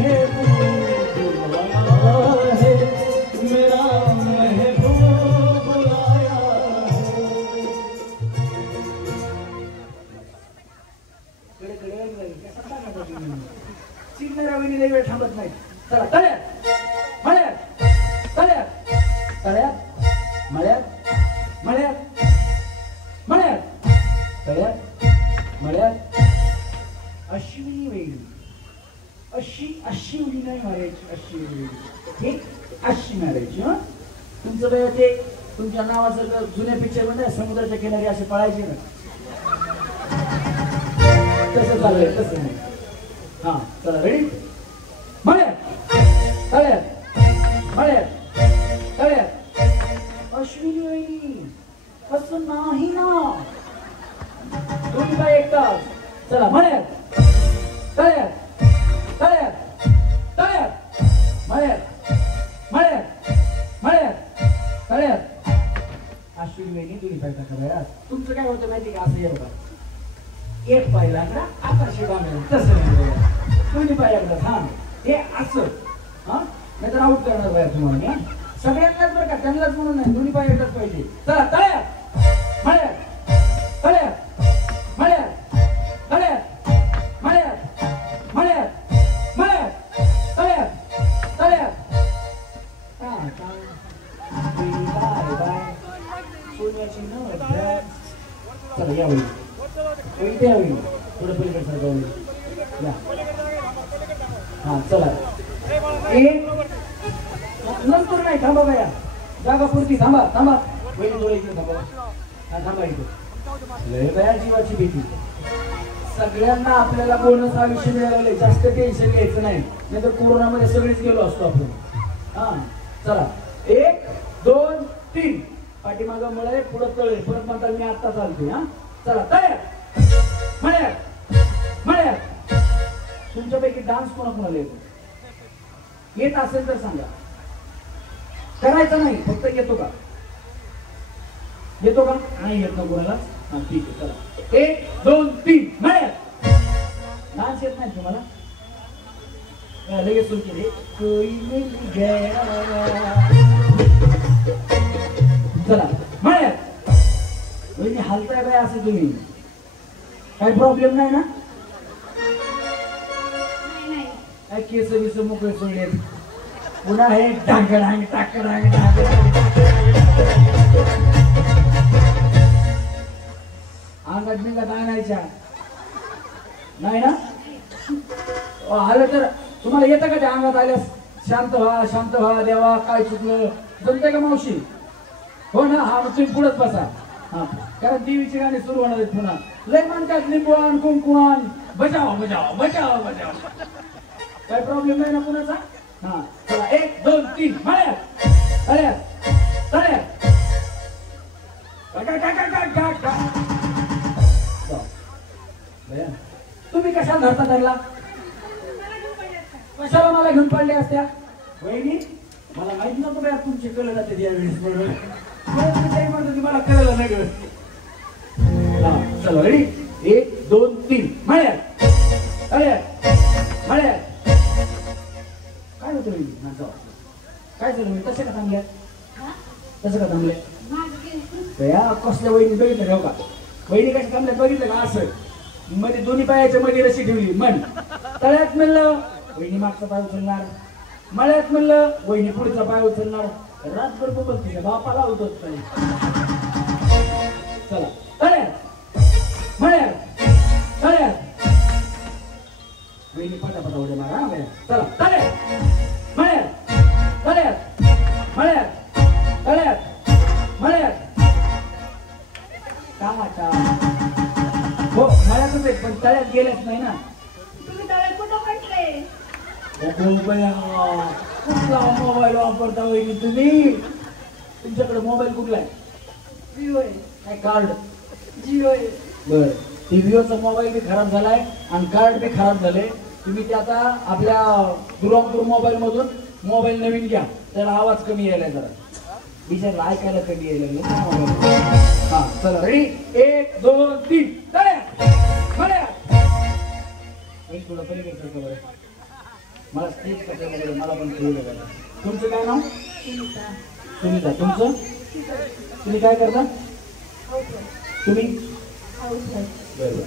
है, मेरा महबूब आया है. चिडणाऱ्या वहिनी वेळ थांबत नाही. चला तळ्या मळ्यात तळ्यात तळ्यात मळ्यात मळ्यात मळ्यात तळ्यात मळ्यात. अश्विनी वेळी अशी उडी नाही मारायची, अशी वेळी हे अशी मारायची. हा तुमचं बाय ते तुमच्या नावाचं जुन्या पिक्चर मध्ये समुद्राच्या किनारी असे पळायचे ना, तसं चाललंय, तसं नाही. हा चला रेडी. मळ्यात तळ्यात मळ्यात तळ्यात. अश्विनी वहिनी असं नाही ना, तुम्ही काय एकटाच. चला मळ्यात तळ्यात तळ्यात तळ्यात मळ्यात मळ्यात मळ्यात तळ्यात. अश्विनी वहिनी तुम्ही पाहिजे का? तुमचं काय होतं माहिती का? असं येऊ का, एक पाय लागला आता शिवा तसं नाही, दोन्ही पाय लागला. हा हे असं, हा नाहीतर आउट करणार बाया तुम्हाला. सगळ्यांनाच बरं का, त्यांनाच म्हणून नाही, दोन्ही पाय एकच पाहिजे. चला तळ्यात मळ्यात तळ्यात मळ्यात तळ्यात मळ्यात मळ्यात मळ्यात तळ्यात तळ्यात. बाय बाय सोन्याची न. चला या वही इथे यावी, थोडं पलीकडे सरका. हा चला एक नंतर नाही, थांबा बाया, जागा पुरती थांबा थांबा. वहिनी थोडं इकडे थांबा. हा थांबा इथे. लय बाया जीवाची भीती. सगळ्यांना आपल्याला बोनस हा विषय मिळाला, जास्त टेन्शन घ्यायचं नाही, नाही तर कोरोनामध्ये सगळेच गेलो असतो आपण. हा चला 1 2 3 पाठीमागं मळे, पुढं तळे, परत म्हणतात मी आत्ता चालते. हा चला तयार मळ्यात मळ्यात. तुमच्यापैकी डान्स कोणाकोणाला येतो? येत असेल तर सांगा. करायचं नाही, फक्त येतो का? येतो का? नाही येत ना कोणाला? हा ठीक आहे चला 1 2 3 मळ्यात. डान्स येत नाही तुम्हाला? लगेच सुरू केले. चला मळ्यात. वहिनी हालताय बाय असे तुम्ही, काही प्रॉब्लेम नाही ना? काय केस बिस मोकळे सोडले, पुन्हा हे टाकडांग टाकडांग अंगात बिंगात आणायच्या नाही ना? आलं तर तुम्हाला येतं का त्या अंगात आल्यास? शांत व्हा देवा, काय चुकलं जमतंय का मावशी? हो ना? हा तुम्ही पुढंच बसा. हा कारण देवीची गाणी सुरू होणार आहेत पुन्हा. लय म्हणतात लिंबवान कुंकुवान बजाव बजाव बजाव बजाव. काय प्रॉब्लेम नाही ना कुणाचा? हा चला 1 2 3 मळ्यात तळ्यात तळ्यात. तुम्ही कशा धरता धरला? कशाला मला घेऊन पडले असत्या? वहिनी मला माहित नव्हतं बाया तुमचे कळलं जाते यावेळेस म्हणून. मला कळलं नाही ग. चला रेडी 1 2 3 मळ्यात तळ्यात मळ्यात. काय होतं काय झालं? तसे का थांबल्या? तसं का थांबले? कसला असल्या वहिनी बघितलं का? वहिनी कशा थांबल्यात बघितलं का? असं मध्ये दोन्ही पायाच्या मध्ये रशी ठेवली. मन तळ्यात म्हणलं वहिनी मागचा पाय उचलणार, मळ्यात म्हणलं वहिनी पुढचा पाय उचलणार. रातभर बघ तुझ्या बापाला होतो. चला तळ्यात मळ्यात तळ्यात वहिनी पटापटा उड्या मारा. चला तळ्यात मळ्यात तळ्यात मळ्यात तळ्यात मळ्यात कामाचा हो मळ्यातच आहे पण तळ्यात गेलेच नाही ना. तुम्ही तळ्यात कुठं म्हटले? कुठला मोबाईल वापरता वहिनी तुम्ही? तुमच्याकडे मोबाईल कुठला आहे? विवो आहे. काय कार्ड? जिओ आहे. बर ती विवोचा मोबाईल बी खराब झालाय आणि कार्ड बी खराब झाले. तुम्ही ते आता आपल्या दुरांपूर मोबाईल मधून मोबाईल नवीन घ्या. त्याला आवाज कमी यायला जरा विचारला ऐकायला कमी यायला. हा चला रेडी 1 2 3 तळ्यात मळ्यात. थोडं पलीकडे बरं मला स्टेज कशामध्ये मला पण खेळलं पाहिजे. तुमचं काय नाव? सुनीता. तुमचं? तुम्ही काय करता? तुम्ही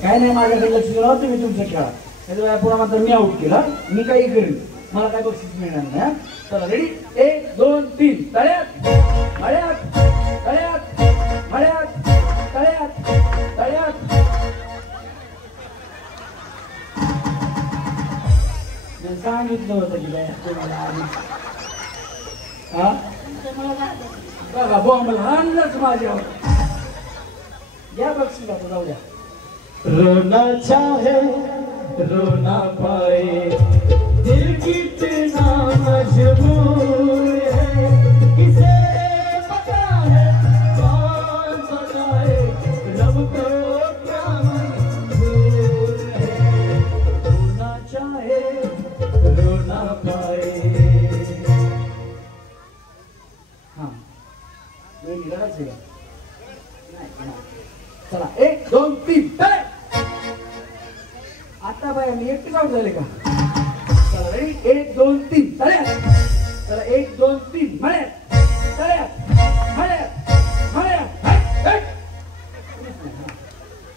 काय नाही माझ्याकडे लक्ष दिलं. तुम्ही तुमचं खेळा. त्याच्या पुन्हा मात्र मी आउट केलं. मी काही करेन मला काय बक्षीस मिळणार नाही. चला रेडी 1 2 3 तळ्यात मळ्यात तळ्यात मळ्यात तळ्यात तळ्यात. सांगितलं होतं की काय हा बघा बॉम्ब लहानच माझ्यावर. या बक्षीस आता जाऊ द्या. रोना चाहे रोना पाए दिल कितना मजबूर है किसे पता है कौन सताए लब को क्या मंजूर है. रोना चाहे रोना पाए. हा लढायचं का? चला 1 2 3 तळ्यात. आता बाय मी एकटे जाऊन झाले का? चला रेडी 1 2 3 तळ्यात. चला 1 2 3 मळ्यात तळ्यात मळ्यात मळ्यात.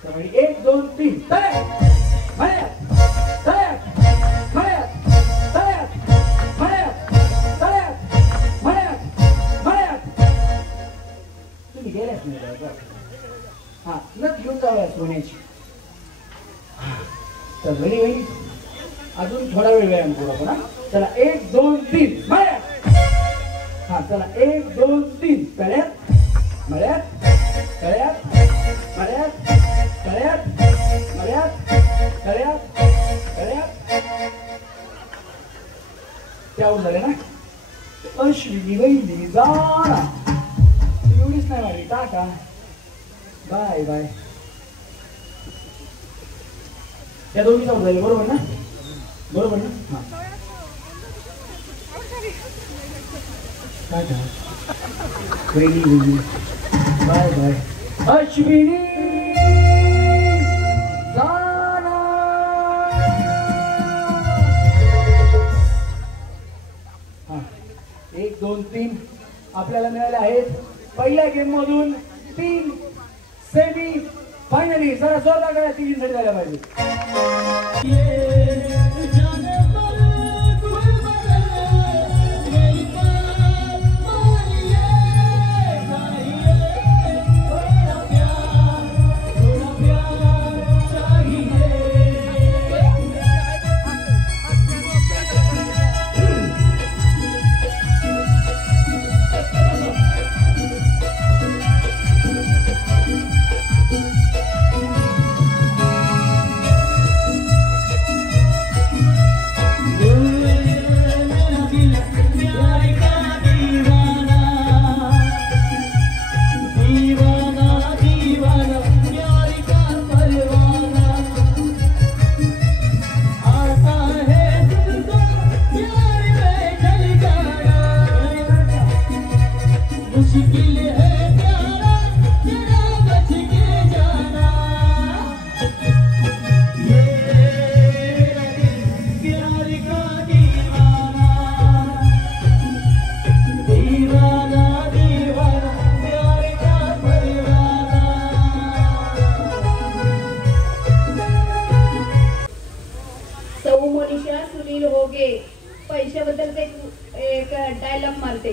चला 1 2 3 तळ्यात मळ्यात तळ्यात मळ्यात तळ्यात मळ्यात तळ्यात मळ्यात मळ्यात. तुम्ही गेल्याच नाही हा नथ घेऊन जाऊया सोन्याची. तर घरी होईल अजून थोडा वेळ व्यायाम करू आपण. चला 1 2 3 मळ्यात. हा चला 1 2 3 तळ्यात मळ्यात तळ्यात मळ्यात तळ्यात मळ्यात तळ्यात तळ्यात. त्यावर झाले ना. अश्विनी वहिनी जाणा एवढीच नाही मारली. Tata bye bye. त्या दोन्ही जाऊन झाले बरोबर ना? बरोबर ना? हा टाटा वहिनी वहिनी बाय बाय. अश्विनी जाणा. हा 1 2 3 आपल्याला मिळाले आहेत पहिल्या गेम मधून 3 सेमी फायनली. जरा जोरदार करा 3 साठी झाल्या पाहिजे. डाऊ मनीषा सुनील होगे पैशाबद्दल एक डायलॉग मारते.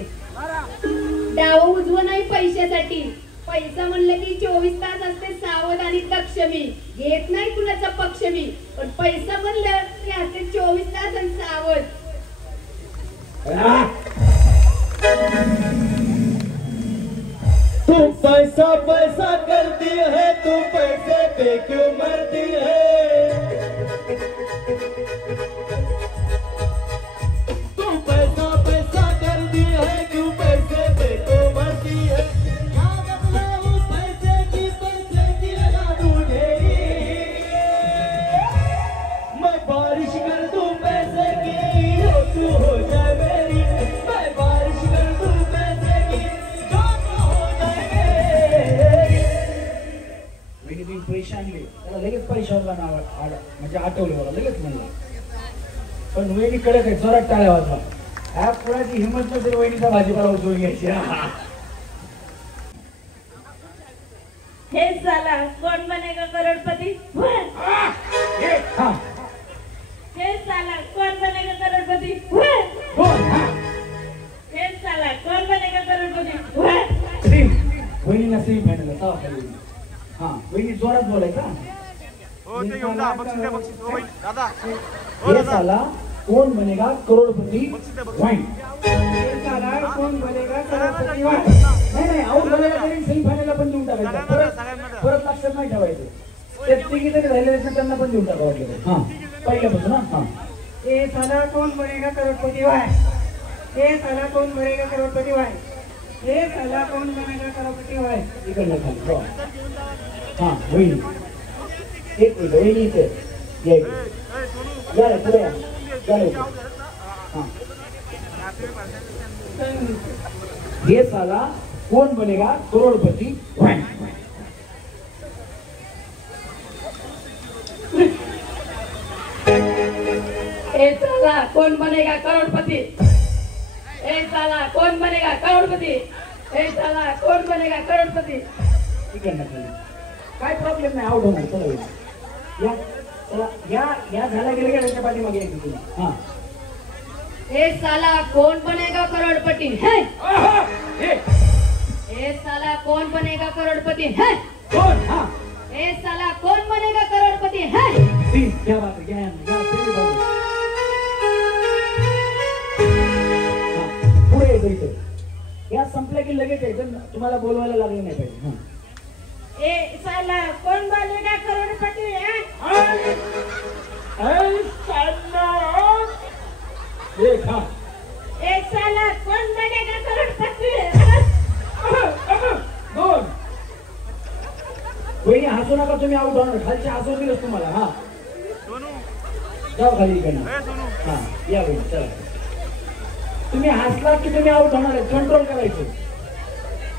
डाव उजवं नाही पैशासाठी. पैसा म्हणलं की 24 तास असते सावध आणि दक्ष मी. घेत नाही कुणाचा पक्ष मी. पण पैसा म्हणलं की असते 24 तास आणि सावध. तू पैसा पैसा करती है, तू पैसे पे क्यों मरती है? तू पैसा पैसा करती है, क्यों पैसे पे क्यों मरती है? क्या बदलाऊं पैसे की लगा दूं ढेरी. मैं बारिश कर दूं पैसे की, हो तू हो जाए मेरी. मैं बारिश कर दूं पैसे की, जो तू हो जाए मेरी. वहिनी तुम्ही पैसे आणले त्याला लगेच पैशावरला नाव म्हणजे आठवलं मला लगेच म्हणलं. पण वहिनी कडक आहे, जोरात टाळ्या वाजवा. ह्या कुणाची हिंमत नसेल वहिनीचा भाजीपाला उचलून घ्यायची. हे साला कोण बनेगा करोडपती. हा हे साला कोण बनेगा करोडपती. कोण हा हे साला कोण बनेगा करोडपती. सेम वहिनीला सेम फायनल तवा खाली. हा वहिनी जोरात बोलायचा. हे साला कोण बनेगा करोडपती वाईन. कोण बनेगा करोडपती वाईन. नाही आऊट झालेला तरी सेमी फायनलला पण देऊन टाकायचं. परत लक्षात नाही ठेवायचं. ते तिघी तरी राहिलेले त्यांना पण देऊन टाकावं. हा पहिल्यापासून हा. ए साला कौन बनेगा करोड़पति वाई. ए साला कौन बनेगा करोड़पति वाई. ए साला कौन बनेगा करोड़पति वाई. इकडनं खाली ड्रॉ. हा वहिनी एक मिनिट वहिनी इथे या इकडे. या रे पुढे या. या रे हा. ये साला कौन बनेगा करोड़पति वाई. ए साला कौन बनेगा करोड़पति. ए साला कौन बनेगा करोड़पति. ए साला कौन बनेगा करोड़पति. इकडनं खाली काय प्रॉब्लेम नाही. आउट होणार. चला वहिनी या. चला या झाल्या गेले का त्याच्या पाठीमागे यायचं तुम्ही. हा ए साला कौन बनेगा करोड़पति है. ए साला कौन बनेगा करोड़पति है. कोण हा ए साला कौन बनेगा करोड़पति है. तीन क्या बात है. या सेमी फायनल. पुढे येतो इथे. या संपल्या की लगेच यायचं. तुम्हाला बोलवायला लागलं नाही पाहिजे. हा ए साला कौन बनेगा करोड़पति है. एक हा ए साला कौन बनेगा करोड़पति है. दोन. वहिनी हसू नका तुम्ही. आउट होणार. खालच्या हसवून दिलंच तुम्हाला. हा जाऊ खाली इकडनं. हा या वहिनी चला. तुम्ही हसलात की तुम्ही आउट होणार आहे. कंट्रोल करायचं.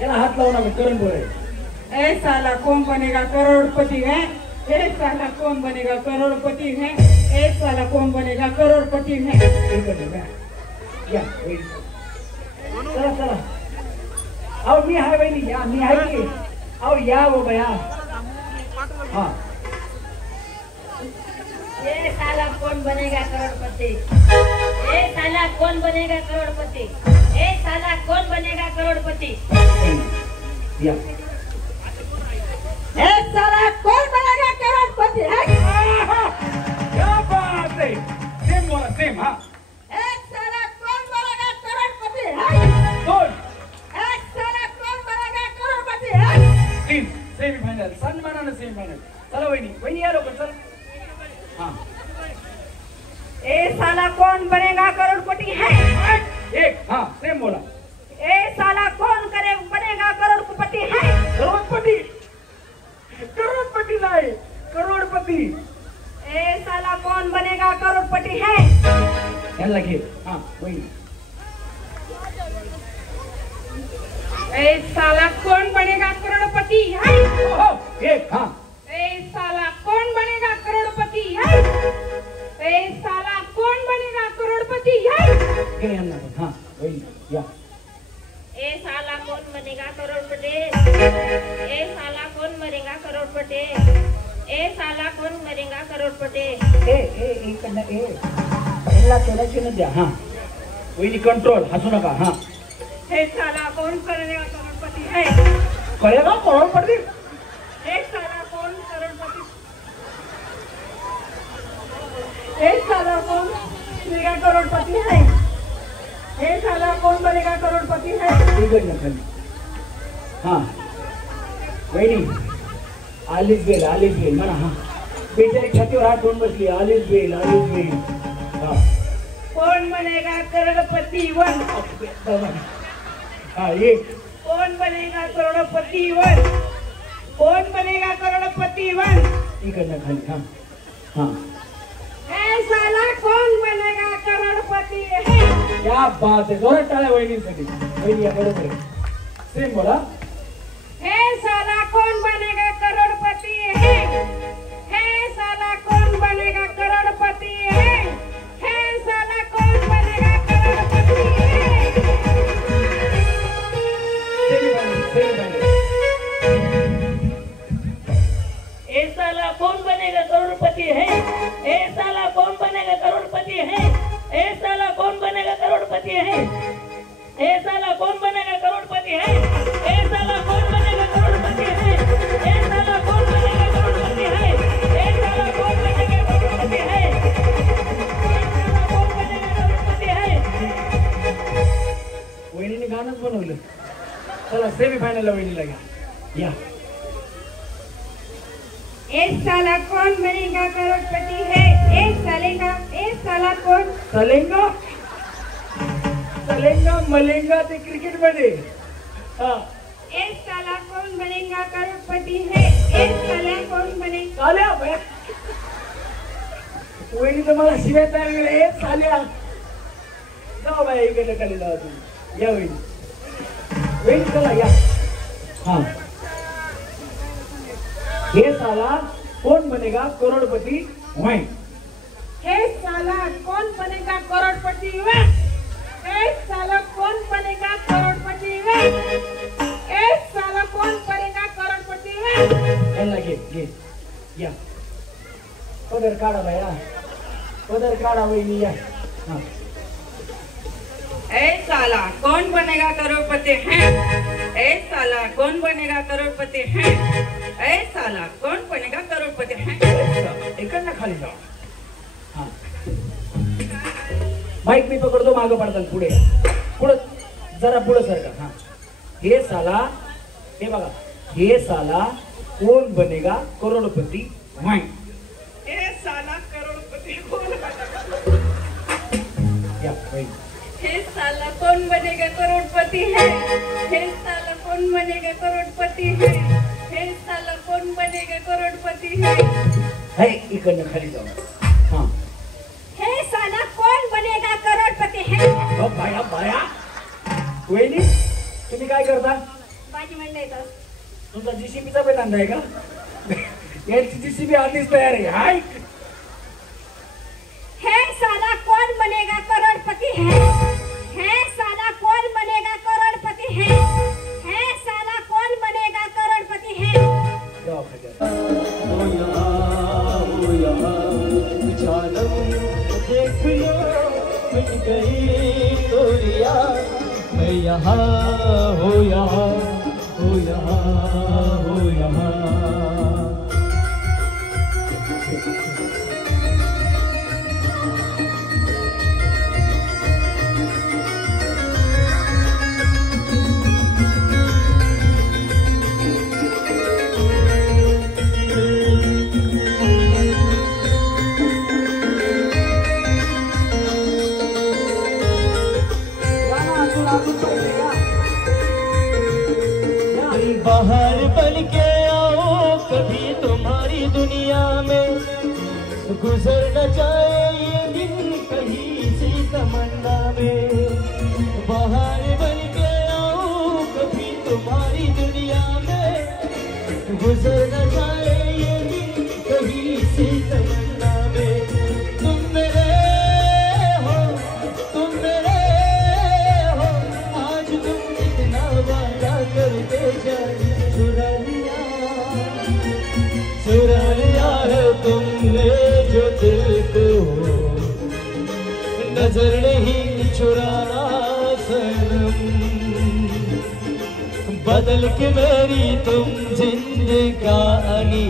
याला हात लावू नका. करंट वर आहे. ए साला कौन बनेगा करोड़पति है. ए साला कौन बनेगा करोड़पति है. ए साला कौन बनेगा करोड़पति है. इकडनं या वहिनी. चला चला. अहो मी आहे वहिनी. या मी आहे की. अहो या हो बया. हा ए साला कौन बनेगा करोड़पति. ए साला कौन बनेगा करोड़पति. ए साला कौन बनेगा करोड़पति. या ए साला कौन बनेगा करोड़पति है. क्या बात है. सेम बोला सेम. हा ए साला कौन बनेगा करोड़पति है. दोन. ए साला कौन बनेगा करोड़पति है. तीन सेमी फायनल. सन्मानानं सेमी फायनल. चला वहिनी. वहिनी या लवकर चला. हा ए साला कौन बनेगा करोड़पति है. एक हा सेम बोला. ए साला कौन बनेगा करोड़पति है. करोडपती. करोडपती नाही करोडपती. ए साला कौन बनेगा करोड़पति है. याला घे. हा वहिनी. ए साला कौन बनेगा करोड़पति है. एक हा ए साला कौन बनेगा करोड़पति है. ए साला कौन बनेगा करोड़पति है. घे यांना पण. हा वहिनी या. ए साला कौन बनेगा करोड़पति. ए साला कौन बनेगा करोड़पति. ए साला कौन बनेगा बनेगा करोडपती इकडनं ह्याला थोड्याशी न द्या. हा वहिनी कंट्रोल, हसू नका. हा हे साला कौन बनेगा करोडपती है कळेगा करोडपती. एक साला कौन करोडपती एक साला कौन बनेगा करोडपती है एक साला कौन बनेगा करोडपती है इकडनं खाली. हा वहिनी आलीच बेल म्हणा. हा बेचारी छातीवर हात ठेवून बसली. आलीच बेल. हा कौन बनेगा करोडपती वन हा एक. कौन बनेगा करोडपती वन कौन बनेगा करोडपती वन इकडनं खाली. हा हा ए साला कौन बनेगा करोडपती है क्या बात आहे. जोरात टाळ्या वहिनींसाठी. वहिनी या बरोबर आहे. सेम बोला. हे साला कौन बनेगा करोड़पति है हे साला कौन बनेगा करोड़पति है साला कौन बनेगा करोड़पति है ए साला कौन बनेगा करोड़पति है ए साला कौन बनेगा करोड़पति है ए साला कौन बनेगा करोड़पति है ए साला कौन बनेगा करोड़पति है ए साला कौन बनेगा करोड़पति है ए साला कौन बनेगा करोड़पति है ए साला कौन बनेगा करोड़पति है कौन बनेगा करोड़पति है वहिनीने गाणंच बनवलं. चला सेमीफायनलला वहिनीला घ्या. या एक साला कौन बनेगा करोड़पति है एक साला कौन चलेंगा मलेंगा ते क्रिकेट मध्ये. हा एक साला कौन बनेगा करोड़पति है एक साला कौन बनेगा चाल्या बाय. वहिनी तर मला शिवाय तयार केलं. हे चाल्या जाऊ बाय. इकडे खाली जावा तुम्ही. या वहिनी चला या. हा हे साला कौन बनेगा करोड़पति वही हे साला कौन बनेगा करोड़पति वन एक साला कौन बनेगा करोड़पति वन एक साला कौन बनेगा करोड़पति वन यांना घे या. पदर काढा बाया. पदर काढा वहिनी या. हा ए साला कौन बनेगा करोड़पति है ए साला कौन बनेगा करोड़पति है ए साला कौन बनेगा करोड़पति है इकडनं खाली जाऊ. हा माईक मी पकडतो. मागं पडताल. पुढे जरा पुढे सरका. हा हे साला हे बघा. हे साला कौन बनेगा करोड़पति वही हे साला करोड़पति कौन बनेगा या वही. हे साला कौन बनेगा करोड़पति है हे साला कौन बनेगा करोड़पति है हे साला कौन बनेगा करोड़पति है हे इकडनं खाली जाऊ. हा हे साला कौन बनेगा करोड़पति है बाया बाया. वहिनी तुम्ही काय करता. भाजी मंडईचा तुमचा जीसीबीचा पण धंदा आहे का. यांची जीसीबी आधीच तयार आहे. हाय हे साला कौन बनेगा करोड़पति है हे साला कौन बनेगा करोड़पति है हे साला कौन बनेगा करोड़पति है जाऊ खाली. देख लो मिट गई तोरिया मैं यहाँ हो यहाँ हो यहाँ हो यहाँ. बाहर बन के आओ कभी तुम्हारी दुनिया में गुजर न जाए ये दिन कहीं सी तमन्ना में. बाहर बन के आओ कभी तुम्हारी दुनिया में गुजर न जाए ये दिन कहीं सी तमन्ना में. तुम मेरे हो आज तुम इतना वादा करते जाए. चुरा लिया है तुमने नजर नहीं चुराना सनम, बदल के मेरी तुम जिंदगानी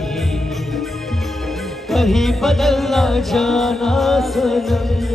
कहीं बदल ना जाना सनम।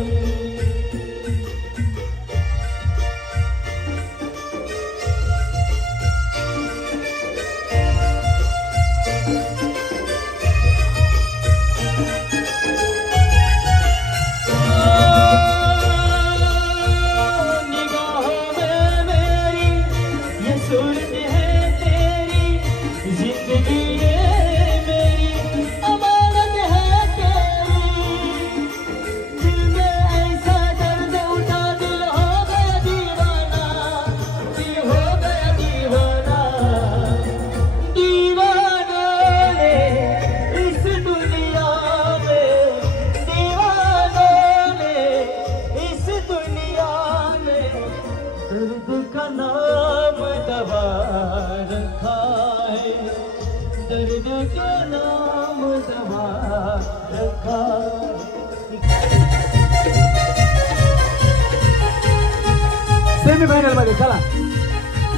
सेमीफायनल मध्ये चला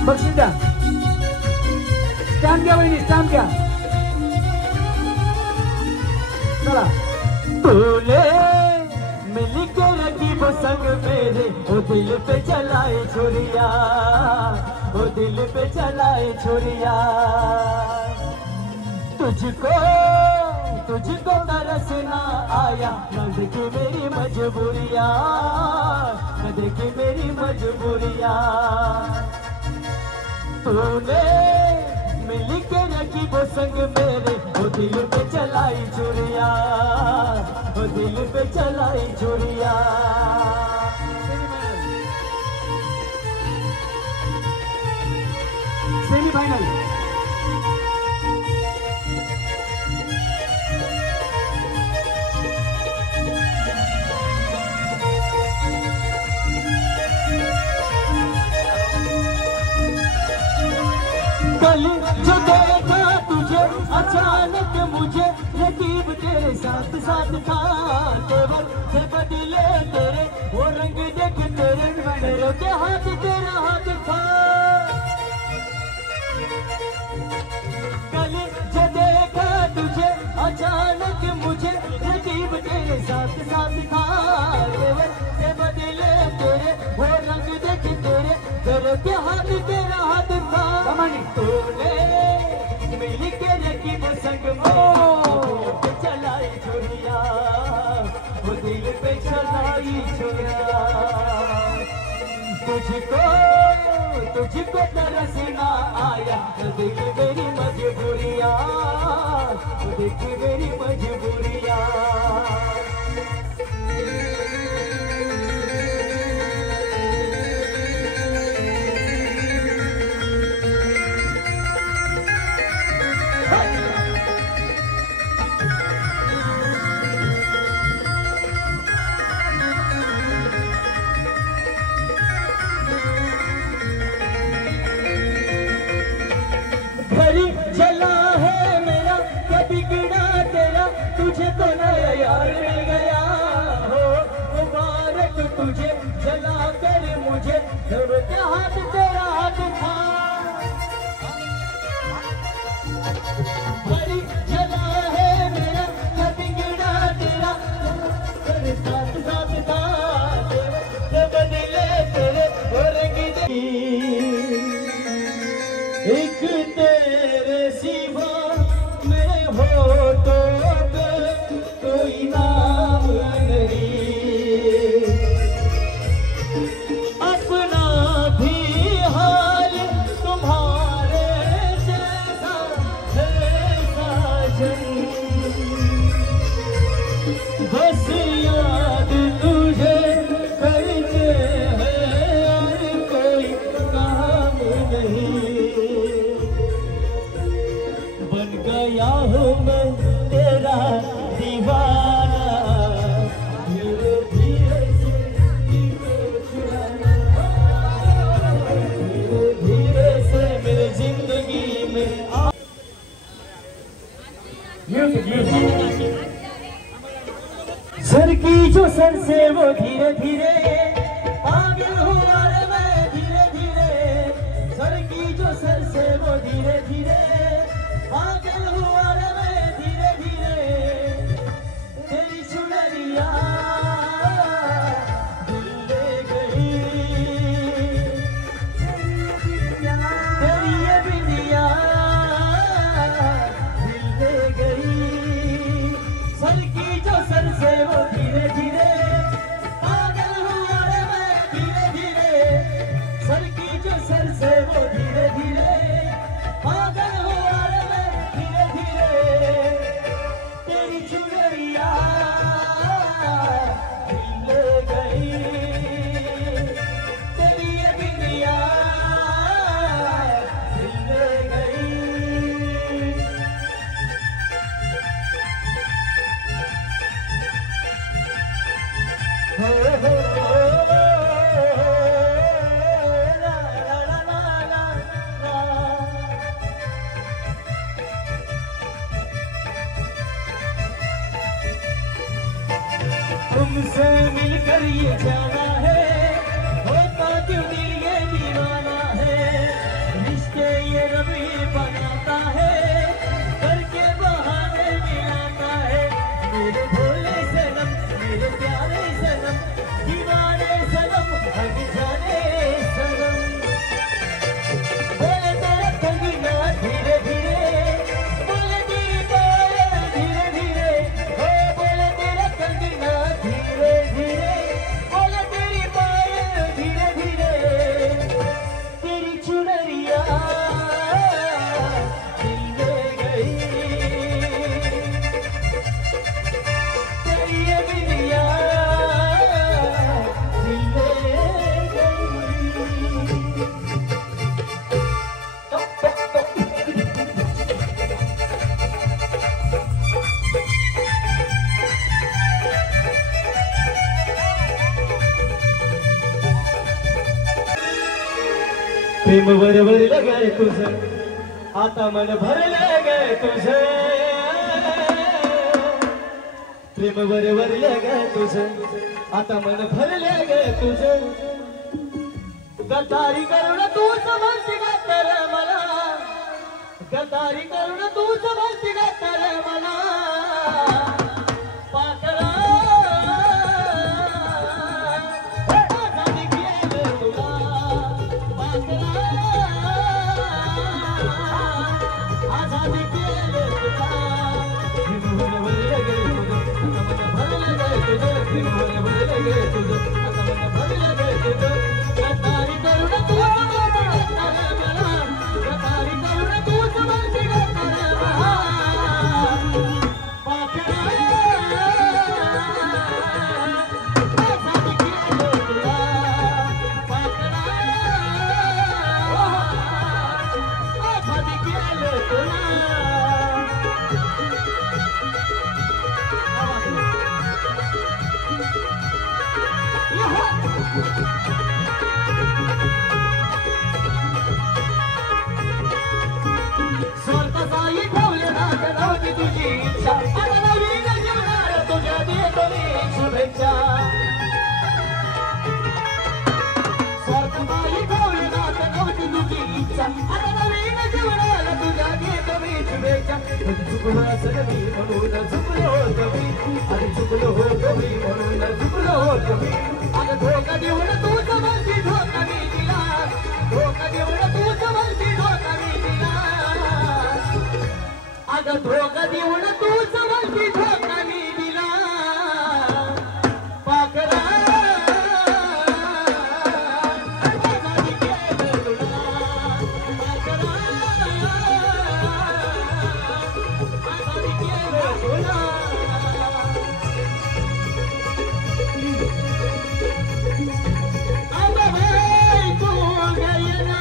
बक्षीस द्या, स्टॅम्प घ्या वहिनी, स्टॅम्प घ्या चला। तूने मिलकर रकीब संग मेरे ओ दिल पे चलाए छुरिया, ओ दिल पे चलाए छुरिया। तुझको तुझको तरस ना आया, न देखी मेरी मजबूरिया, न देखी मेरी मजबूरिया। तूने मिल के रखी वो संग मेरे वो दिल पे चलाई छुरिया, वो दिल पे चलाई छुरिया। सेमीफायनल कल जो देखा तुझे अचानक मुझे रकीब तेरे साथ साथ था, तेवर से बदले तेरे वो रंग देख तेरे मेरे के हाथ तेरा हाथ था। कल जो देखा तुझे अचानक मुझे रकीब तेरे साथ साथ था, तेवर से बदले तेरे वो रंग देख तेरे मेरे के हाथ तेरा हाथ था। तूने मिल के रकीब संग पे चलाई छुरिया, वो दिल पे चलाई छुरिया। तुझको तरस ना आया, दिल मेरी मजबूरिया, देख मेरी मजबूरिया। घर जला है मेरा क्या बिगड़ा तेरा, तुझे तो नया यार मिल गया हो। मुबारक तुझे जला कर मुझे के हाथ तेरा हाथ था। घर जला है मेरा क्या बिगड़ा तेरा, तेरे साथ साथ था तेरे बदले तेरे और एक तेरे सिवा मेरे होठों पे कोई नाम नहीं, अपना भी हाल तुम्हारे जैसा है साजन। बस याद तुझे करते हैं और कोई काम नहीं। बन गया हूँ मैं तेरा दीवाना, धीरे धीरे से चुराना, धीरे धीरे से मेरी जिंदगी में आ। म्यूजिक म्यूजिक सर की जो सर से वो धीरे धीरे पागल हुआ रे मैं धीरे धीरे सर की जो सर से वो धीरे धीरे पागल हुआ रे मैं धीरे धीरे तेरी चुनरिया दिल ले गई तेरी ये बिंदिया दिल ले गई सर की जो सर से वो धीरे धीरे पागल हुआ रे मैं धीरे धीरे सर की जो सर से वो धीरे धीरे पागल हुआ रे मैं धीरे धीरे तेरी चुनरिया दिल ले गई तेरी ये बिंदिया दिल ले गई हो हो ला ला ला ला ला तुमसे मिलकर ये जाना है होता क्यों दिल ये दीवाना है रिश्ते ये रबी बनाता है करके बहाने मिलाता है मेरे भोले सनम मेरे प्यारे सनम दीवाने सनम हक जाने सनम बोले तेरा कंगना धीरे धीरे बोले तेरी पायल धीरे धीरे हो बोले तेरा कंगना धीरे धीरे बोले तेरी पायल धीरे धीरे तेरी चुनरिया दिल ले गई तेरी ये बिंदिया दिल ले गई प्रेम बरोबर गए तुझं आता मन भरले गए तुझं प्रेम बरोबर गए तुझं आता मन भरले गए तुझं गद्दारी करून तूच म्हणती गद्दार मला गद्दारी करून तूच म्हणती गद्दार मला पाकरा आजादी केलं तुला पाकरा आजादी केलं तुला प्रेम बरोबर गए तुझं आता मन भरले गए तुझं प्रेम बरोबर गए तुझं आता मन भरले गए तुझं गद्दारी करून तूच म्हणती गद्दार मला गद्दारी करून तूच म्हणती गद्दार मला पाकरा आजादी केलं तुला पाकरा आजादी केलं तुला स्वतःचाही ठेवले राग नव्हती तुझी इच्छा आता नवीन जीवनाला तुझ्या देतो मी शुभेच्छा स्वतःचाही ठेवले राग नव्हती तुझी इच्छा आता नवीन जीवनाला तुझ्या देतो मी शुभेच्छा चुकलो असेल मी म्हणून चुकलो होतो मी आणि चुकलो होतो मी म्हणून चुकलो होतो मी अगं धोका देऊन तूच म्हणती धोका मी दिला धोका देऊन तूच म्हणती धोका मी दिला अगं धोका देऊन तूच म्हणती धोका मी दिला पाकरा आजादी केलं तुला पाकरा आजादी केलं तुला अब भाई तू गई ना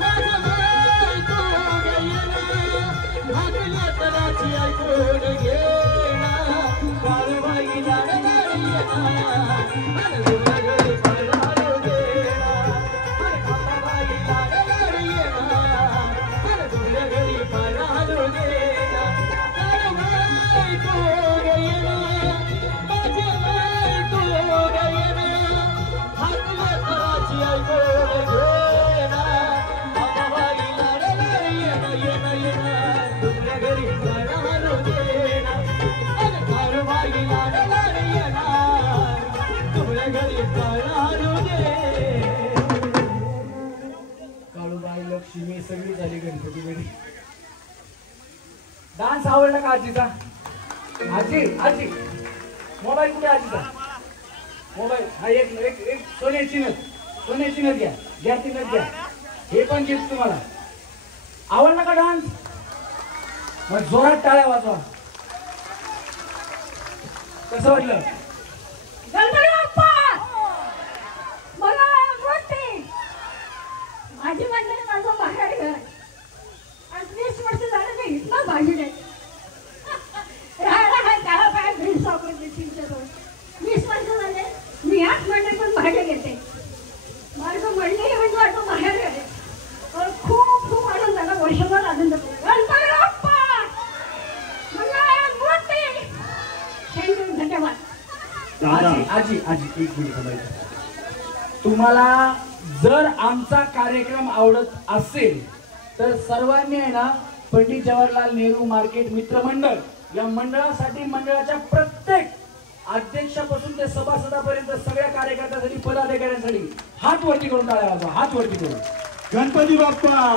माझा भाई तू गई ना भागल्या तराची ऐकून घेना कारवाई लागणारी येणार घरी पळालो गेला कारवाई लागणारी येणार घरी पळालो गेला कारवाई तू गई ना माझा काळूबाई लक्ष्मी सगळी झाली गणपती घरी. डान्स आवडला का आजीचा? आजी आजी मोबाईल कुठे आजीचा? मोबाईल हा एक एक एक सोन्याची नथ घ्या, घ्या ती नथ घ्या. हे पण गिफ्ट तुम्हाला. आवडला का डान्स? मग जोरात टाळ्या वाजवा. कसं वाटलं? माझी म्हणलं माझं बाहेर घर आज 20 वर्ष झालं ते इथलं भाजी नाही राहायला त्याला काय भेट सापडते 20 वर्ष झाले मी याच मंडळीतून भाडे घेते. माझं मंडळी म्हणजे वाटतं बाहेर गेले पण खूप खूप आनंद झाला. वर्षभर आनंद गणपती बाप्पा थँक्यू धन्यवाद. आजी आजी आजी एक मिनिट. तुम्हाला जर आमचा कार्यक्रम आवडत असेल तर सर्वांनी आहे ना पंडित जवाहरलाल नेहरू मार्केट मित्रमंडळ या मंडळासाठी मंडळाच्या प्रत्येक अध्यक्षापासून ते सभासदापर्यंत सगळ्या कार्यकर्त्यांसाठी पदाधिकाऱ्यांसाठी हात वरती करून टाळ्या वाजवा. हात वरती करून. गणपती बाप्पा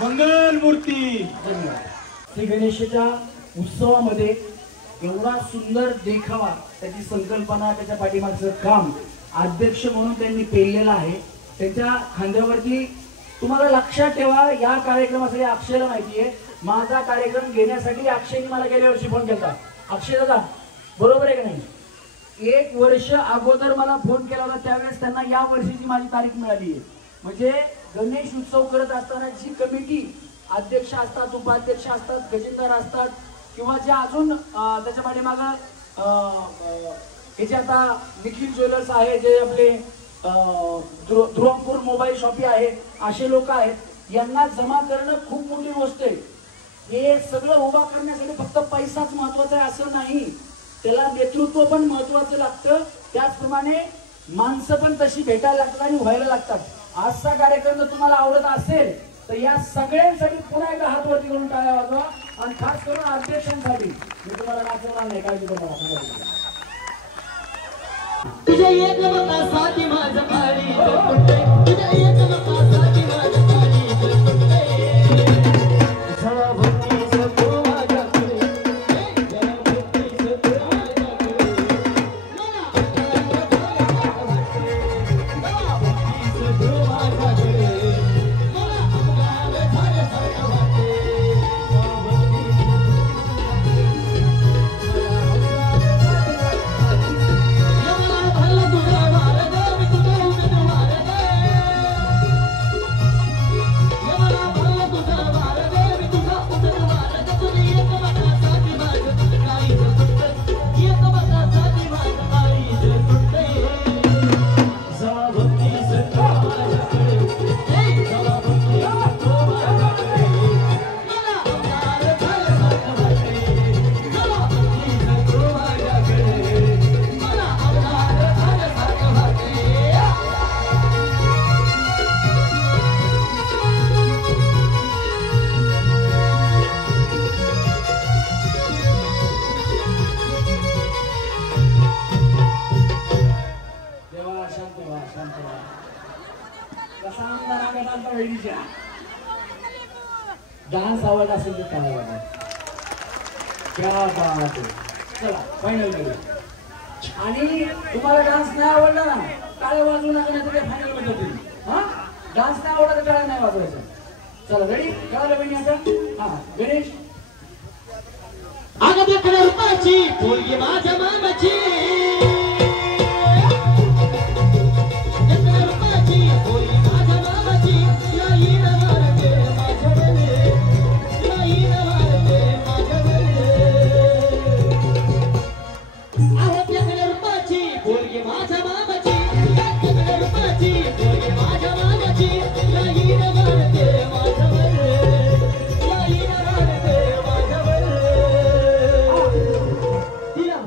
मंगल मूर्ती. श्री गणेशाच्या उत्सवामध्ये एवढा सुंदर देखावा, त्याची संकल्पना, त्याच्या पाठीमागचं काम अध्यक्ष म्हणून त्यांनी पेललेलं आहे. त्यांच्या खांद्यावरती तुम्हाला लक्षात ठेवा, या कार्यक्रमासाठी अक्षयला माहिती आहे. माझा कार्यक्रम घेण्यासाठी अक्षयने मला गेल्या वर्षी फोन केला. अक्षय दादा बरोबर आहे का नाही? 1 वर्ष अगोदर मला फोन केला होता. त्यावेळेस त्यांना या वर्षीची माझी तारीख मिळाली आहे. म्हणजे गणेश उत्सव करत असताना जी कमिटी अध्यक्ष असतात, उपाध्यक्ष असतात, खजिनदार असतात किंवा जे अजून त्याच्या पाठीमागं हे जे आता निखिल ज्वेलर्स आहे, जे आपले ध्रुवपूर मोबाईल शॉपी आहे, असे लोक आहेत, यांना जमा करणं खूप मोठी गोष्ट आहे. हे सगळं उभा करण्यासाठी फक्त पैसाच महत्वाचा आहे असं नाही, त्याला नेतृत्व पण महत्वाचं लागतं. त्याचप्रमाणे माणसं पण तशी भेटायला लागतात आणि व्हायला लागतात. आजचा कार्यक्रम जर तुम्हाला आवडत असेल तर या सगळ्यांसाठी पुन्हा एकदा हात वरती करून टाळ्या वाजवा. आणि खास करून अध्यक्षांसाठी मी तुम्हाला नाचवणार नाही, काळजी करू नका. तुझ्या एक मतासाठी माझं पाणी तुझ्या एक मतासाठी माझं पाणी झळा भक्ती सतो माझ्याकडे झळा भक्ती सतो माझ्याकडे मला डान्स आवडला असेल तर काय वाटत? क्या बात आहे. चला फायनल करू. आणि तुम्हाला डान्स नाही आवडला ना, टाळ्या वाजवू नका, नाही तर फायनल मध्ये होतील. हा डान्स नाही आवडला तर टाळ्या नाही वाजवायचं. चला रेडी कळालं बहिणी आता? हा गणेश आग देखण्या रूपाची पोरगी माझ्या मामाची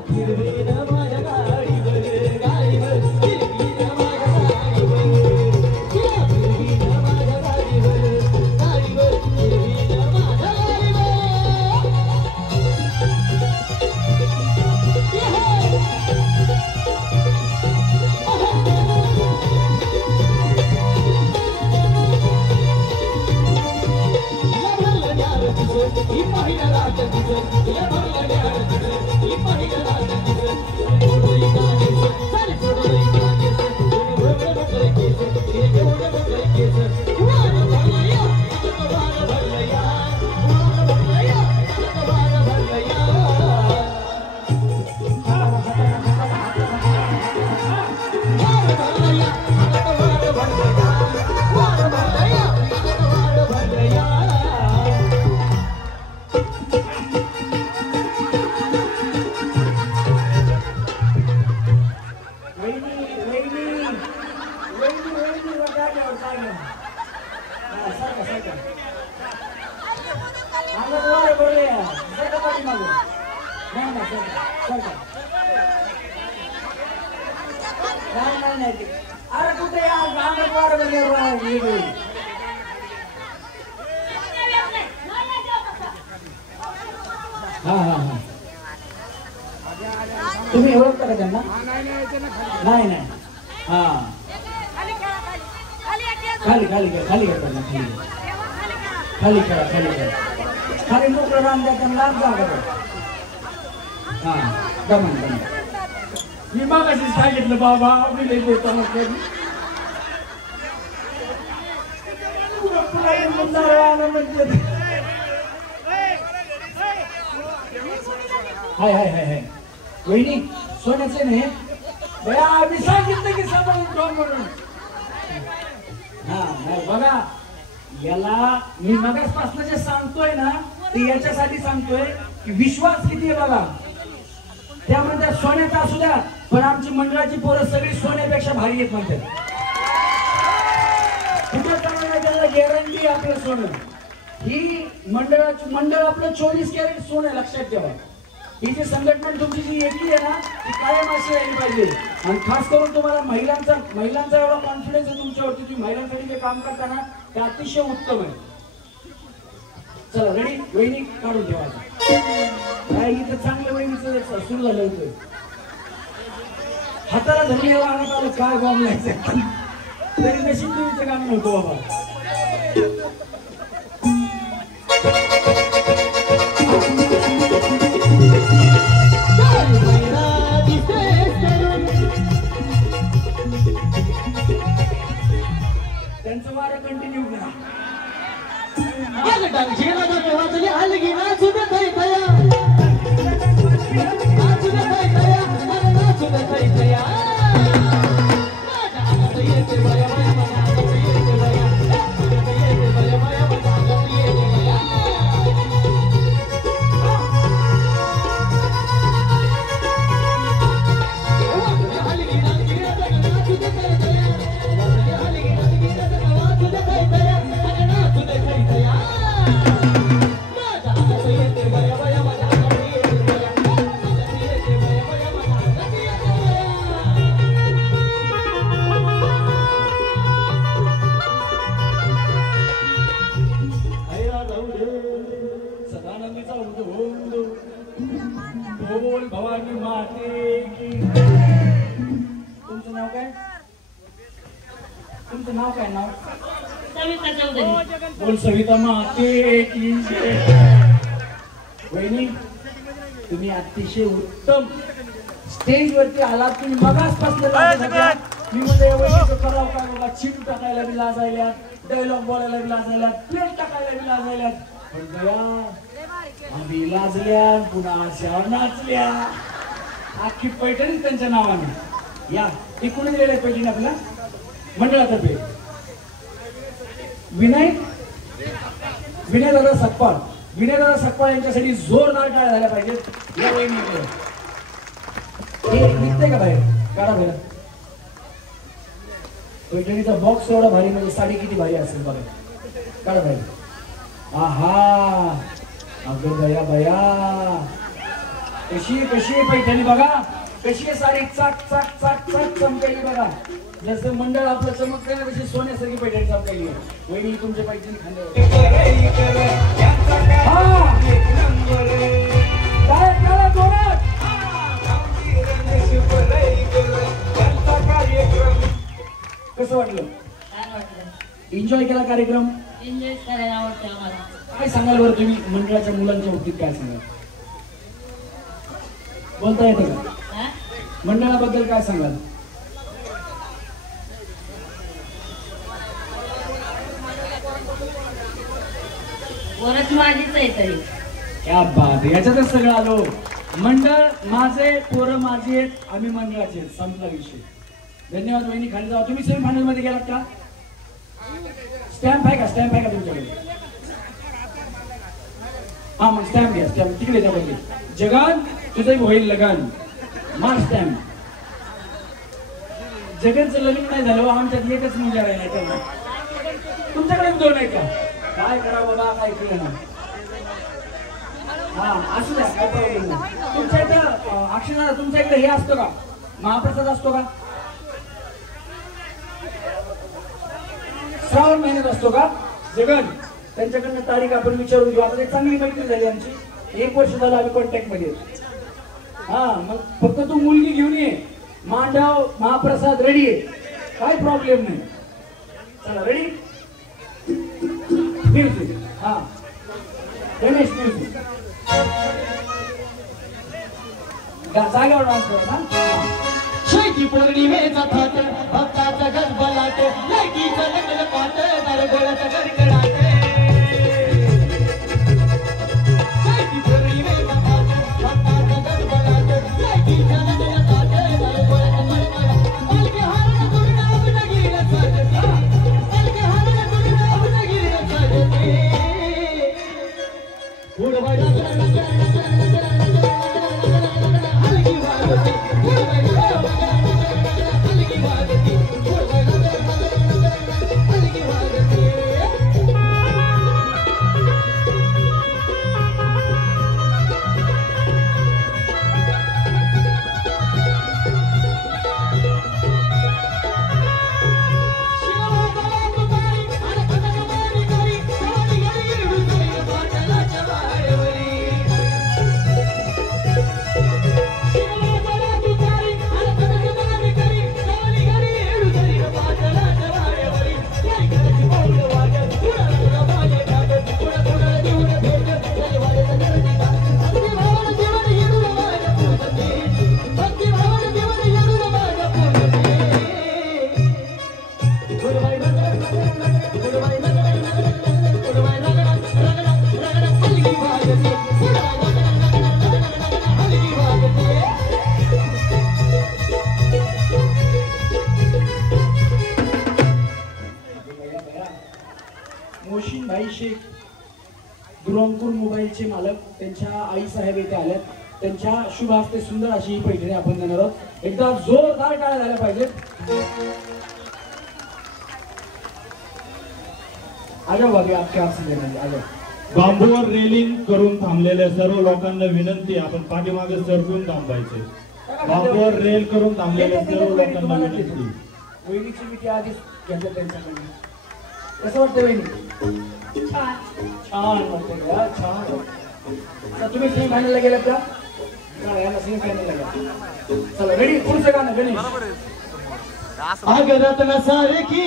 Give it up. नाही अरे कुठे या गावात वाढ वगैरे हा तुम्ही ओळखता का त्यांना? नाही हा खाली त्यांना खाली मोकळं राम द्या त्यांना जागा हा दमन मी मागाशी सांगितलं बाबा मी लई देतो हाय वहिनी सोन्याचे नाही बया आम्ही सांगितलं की सांभाळून ठेव म्हणून. हा नाही बघा याला मी मगासपासून जे सांगतोय ना ते याच्यासाठी सांगतोय की विश्वास किती आहे बघा. त्यामुळे त्या सोन्याचा असू द्या पण आमची मंडळाची पोरं सगळी सोन्यापेक्षा भारी आहेत म्हणतात. कुठं चांगलं त्याला गॅरंटी आपलं सोनं. ही मंडळ आपलं 24 कॅरेट सोनं लक्षात ठेवा. ही जी संघटना तुमची जी एकी आहे ना ती कायम अशी राहिली पाहिजे. आणि खास करून तुम्हाला महिलांचा एवढा कॉन्फिडन्स आहे तुमच्यावरती. तुम्ही महिलांसाठी जे काम करता ना ते अतिशय उत्तम आहे. चला रेडी वहिनी काढून ठेवायचं काय इथं चांगलं वहिनीचं सुरू झालं होतं. हाताला धरलेला आणत आलं काय बॉम्ब लायचं तरी नशीब तुम्हीचं काम नव्हतं बाबा. त्यांचं वारं कंटिन्यू करा. भवानी माते की. तुमचं नाव काय? तुमचं नाव काय? नाव सविता चौधरी. बोल सविता माते की. वहिनी तुम्ही अतिशय उत्तम स्टेजवरती आलात. तुम्ही मगासपासून मी म्हणजे करावं काय बाबा. चिट टाकायला बी लाजायला, डायलॉग बोलायला बी लाजायला, प्लेट टाकायला बी लाजायला. पण दया आम्ही लाजल्या पुन्हा आशावर नाचल्या. आखी पैठणी त्यांच्या नावाने. या ती कुणी दिलेलं आहे पैठणी आपल्या मंडळातर्फे? विनय दादा सकपाळ. विनय दादा सकपाळ यांच्यासाठी जोरदार टाळ्या झाल्या पाहिजेत. या वहिनीकडे हे निघतंय का बाहेर? काढा बाहेर. पैठणीचा बॉक्स एवढा भारी म्हणजे साडी किती भारी असेल बघा. काढा बाहेर. आहा अगं बया बया कशी आहे पैठणी बघा. कशी आहे साडी. चाक चाक चाक चाक चमकायली बघा. जसं मंडळ आपलं चमकतंय ना तशी सोन्यासारखी पैठणी चमकायली. वहिनी तुमच्या पैठणी कसं वाटलं? एन्जॉय केला कार्यक्रम? एन्जॉय करायला आवडतं आम्हाला. काय सांगाल बरं तुम्ही मंडळाच्या मुलांच्या बाबतीत काय सांगाल? बोलता येतं का? मंडळाबद्दल काय सांगाल? वरच माझीच आहे तरी. क्या बात. याच्यातच सगळं आलो. मंडळ माझे, पोरं माझी आहेत, आम्ही मंडळाचे. संपला विषय. धन्यवाद वहिनी. खाली जावा. तुम्ही सेमीफायनल मध्ये गेलात का? स्टॅम्प आहे का तुमच्याकडे? हा मग स्टॅम्प घ्या. स्टॅम्प तिकडे त्याबद्दल. जगन तुझं होईल लगन. मार स्टॅम्प. जगनचं लग्न नाही झालं आमच्यात एकच मुलगा राहिला त्यांना. तुमच्याकडे 2 आहेत का? काय करावं बाबा काय केलं ना. हा असू द्या काय प्रॉब्लेम नाही. तुमच्या इथं अक्षरशः तुमच्या इकडे हे असतं का? महाप्रसाद असतो का? श्रावण महिन्यात असतो का जगन? त्यांच्याकडनं तारीख आपण विचारून घेऊ. आता चांगली मैत्री झाली आमची, 1 वर्ष झालं आम्ही कॉन्टॅक्ट मध्ये. हा मग फक्त तू मुलगी घेऊन ये. मांडव महाप्रसाद रेडी आहे, काय प्रॉब्लेम नाही. चला रेडी. म्युझिक. हा गणेश म्युझिक. जागेवर डान्स करा ना. शेती पौर्णिमेचा थाट भक्ताचा गजबलाट लाईटीचा लग्न पाट नरगोळाचा कडकडाट. शेती पौर्णिमेचा थाट भक्ताचा गजबलाट लाईटीचा लग्न पाट नरगोळाचा कडकडाट. पालखी हारण करून आपण गेलं साजते, पालखी हारण करून आपण गेलं साजते. उडवाय हलकी वाजते, उडवाय मोशीन भाई शेख दुरंगपूर मोबाईलचे मालक, त्यांच्या आई साहेब येथे आल्यात. त्यांच्या शुभ हस्ते सुंदर अशी ही पैठणी आपण देणार आहोत. एकदा जोरदार टाळ्या झाल्या पाहिजेत. आजाव भाभी आपके हाथ से देना. आजाव. बांबूवर रेलिंग करून थांबलेल्या सर्व लोकांना विनंती, आपण पाठीमागे सरकून थांबायचे. बांबूवर रेल करून थांबलेल्या सर्व लोकांना विनंती. वहिनीची मिठी आधीच घेतलं त्यांच्याकडून. कसं वाटतं वहिनी? छान. छान वाटतं का? छान. तर तुम्ही सेमी फायनलला गेलात का? याला सेमी फायनलला गेला. चला रेडी. पुढचं गाणं गणेश. अगरत नसारखी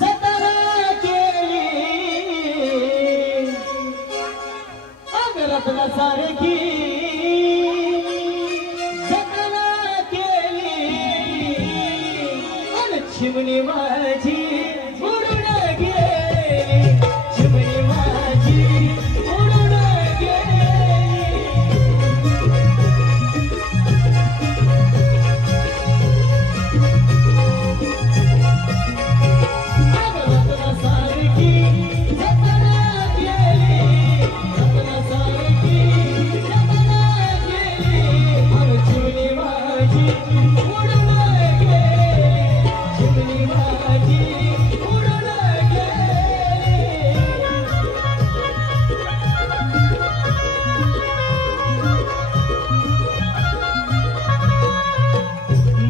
सतरा केली, अगरत नसारखी सतरा केली, अन चिमणी माझी उडून गेली, चिमणी माझी उडून गेली.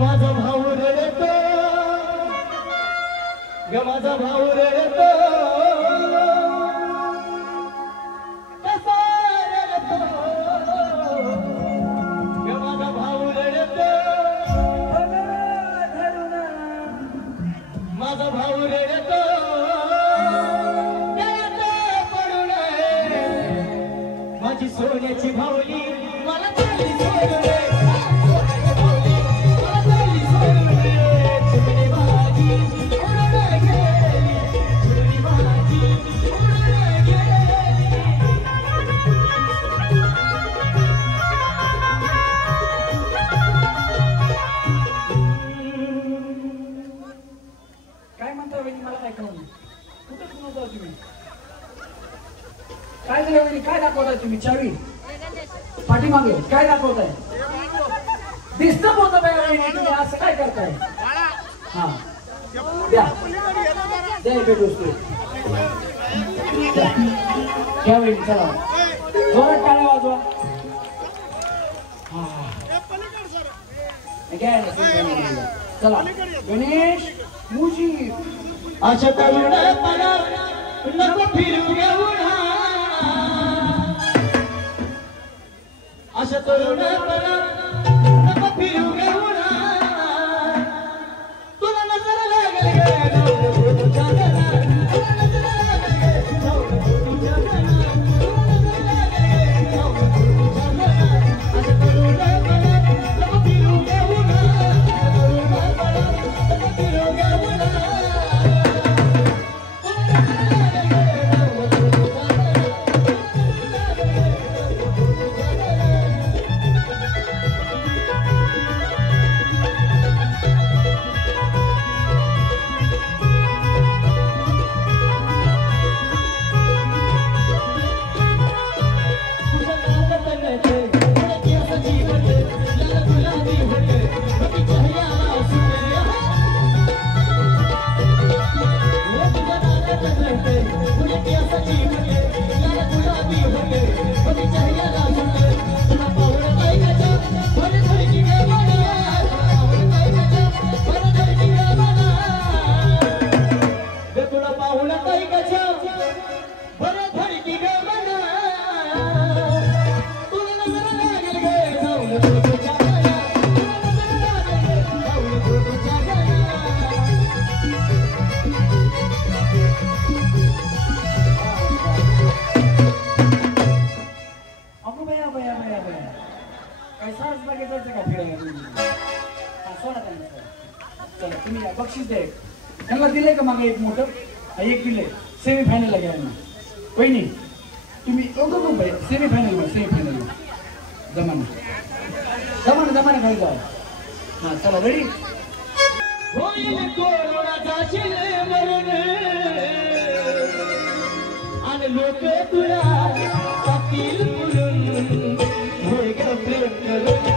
माझा भाऊ रडतो ग, माझा भाऊ रडतो, कसा रडतो ग, माझा भाऊ रडतो, माझा भाऊ रडतो गळ्यात पडून, माझी सोन्याची भावली मला चालली सोडून. काय म्हणता वहिनी? मला काय कळलं? कुठं सुनत आहात तुम्ही? काय झालं वहिनी? काय दाखवताय तुम्ही? चावी पाठीमागे काय दाखवताय? डिस्टर्ब होतं बाई वहिनी, तुम्ही असं काय करताय? हा द्या द्या भेट वस्तू घ्या वहिनी. चला जोरात टाळ्या वाजवा. चला गणेश मुजी अशा तरुणपणा नको फिरू घेऊना अशा तरुणपणा नको फिरू घेऊना तुला नजर लागेल गे तुझ्या गला तुला नजर लागेल गे तुझ्या गला तुला नजर लागेल गे तुझ्या गला अशा तरुणपणा नको फिरू घेऊना तरुणपणा नको फिरू घेऊना बक्षीस दे त्यांना दिले का मागे एक मोठं एक दिले सेमीफायनलला घ्या ना वहिनी तुम्ही सेमीफायनल जमाना खाली जाऊ हा चला रेडी होईल कोरोनाचा शिले मरून आणि लोक तुला टाकतील बोलून होय ग प्रेम करून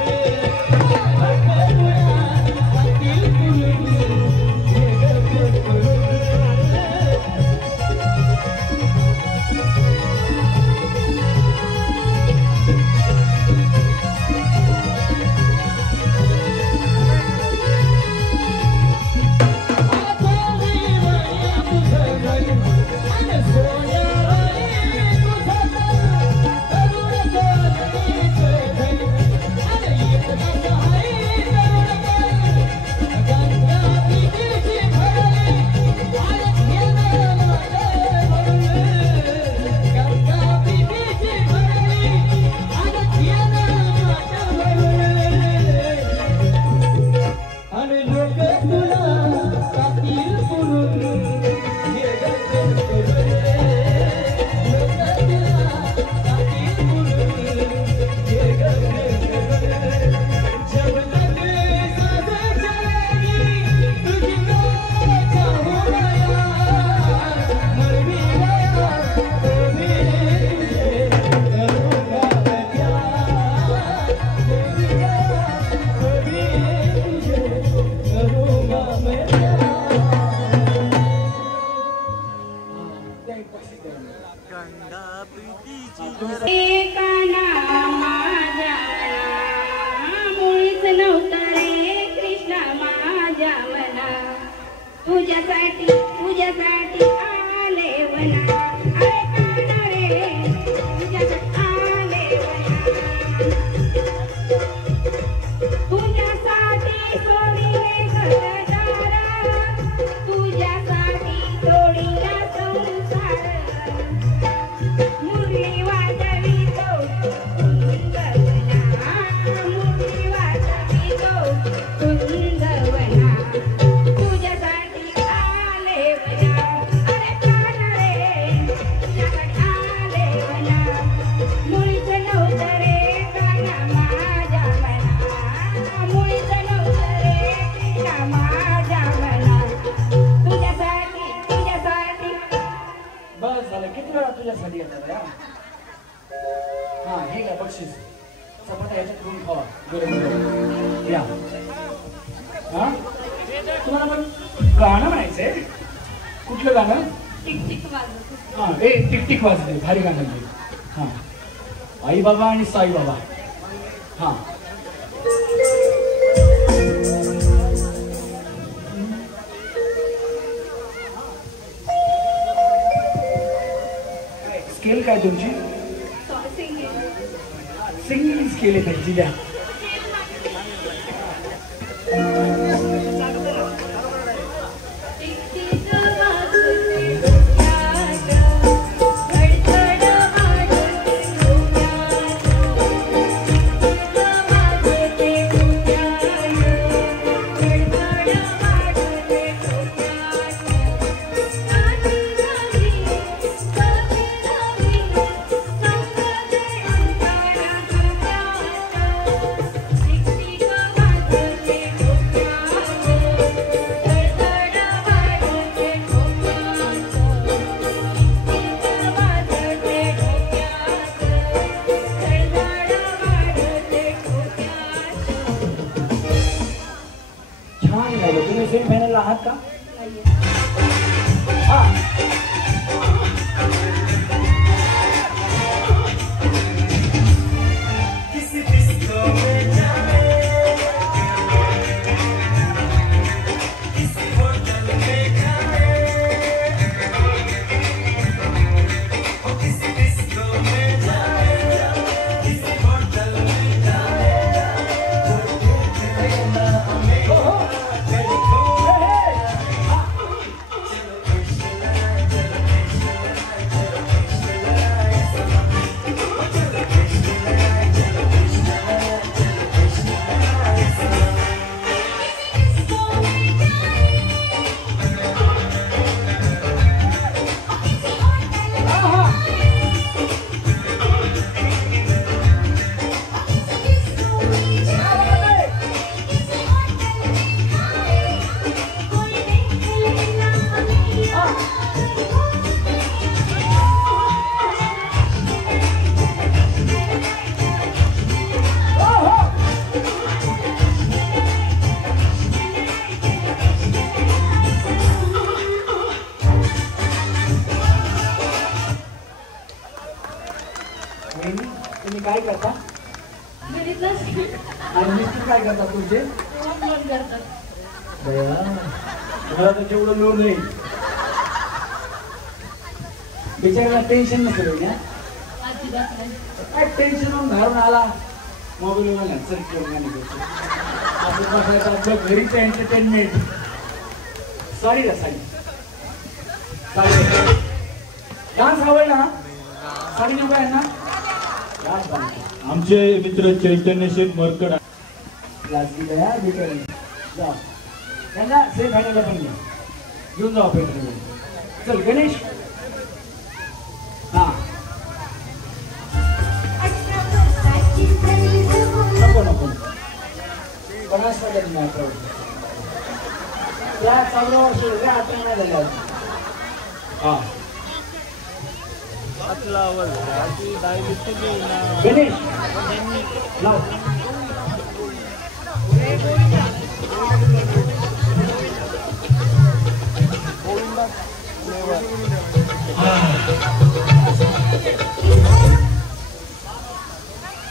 तुझ्यासाठी आले वना तुझ्यासाठी येतात हा हे घ्या बक्षीस चपात्या याच्यात करून खावा गरम या हा तुम्हाला पण गाणं म्हणायचंय कुठलं गाणं हा ए टिक टिक वाजते भारी गाणं हा आई बाबा आणि साई बाबा हा गेले त्यांची द्या. तुम्ही सेमीफायनलला आहात का? तुम्ही काय करता? आणि मिस्टर काय करतात तुमचे? तुम्हाला तर जेवढं लोन नाही बिचारायला टेन्शन नसेल ना? काय टेन्शन घरून आला मोबाईल आपलं घरीच एंटरटेनमेंट. सॉरी रा साडी डान्स आवडला ना? साडी नको आहे ना? आमचे मित्र चैतन्य शेठ मरकड त्यांना सेम फायनलला पण घ्या, घेऊन जाऊ पेट्रोल. चल गणेश. हा नको नको 50 त्या 14 वर्ष 18 नाही झाले. हा गणेश लाव.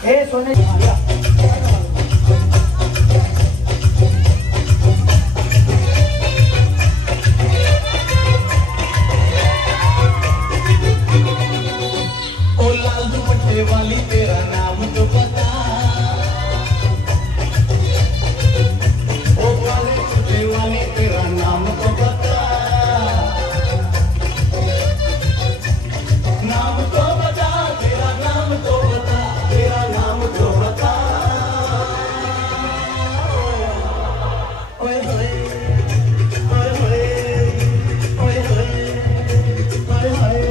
हे सोने वाली तेरा नाम तो पता, ओ वाले तेरा नाम तो पता, नाम तो बता, तेरा नाम तो बता, तेरा नाम तो बता. ओए होए ओए होए ओए होए ओए होए.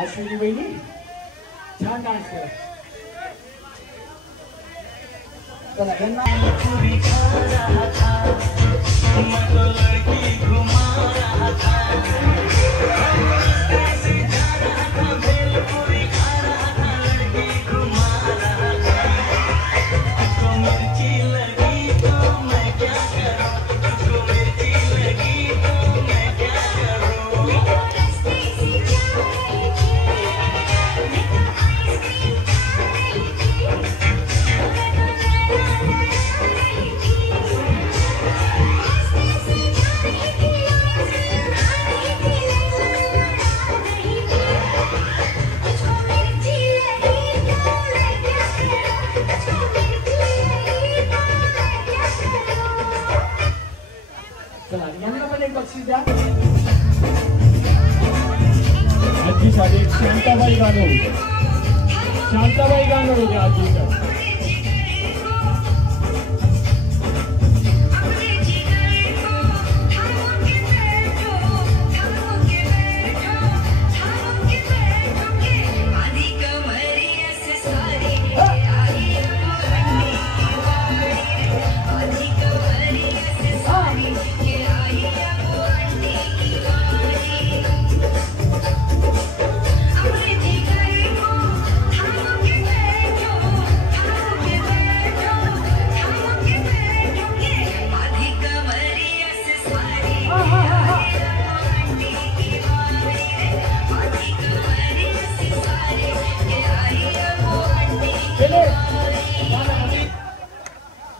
अश्विनी बहिणी छान डान्स करा. चला यांना आजीसाठी शांताबाई गाणं होतं. शांताबाई गाणं होते आजीचं.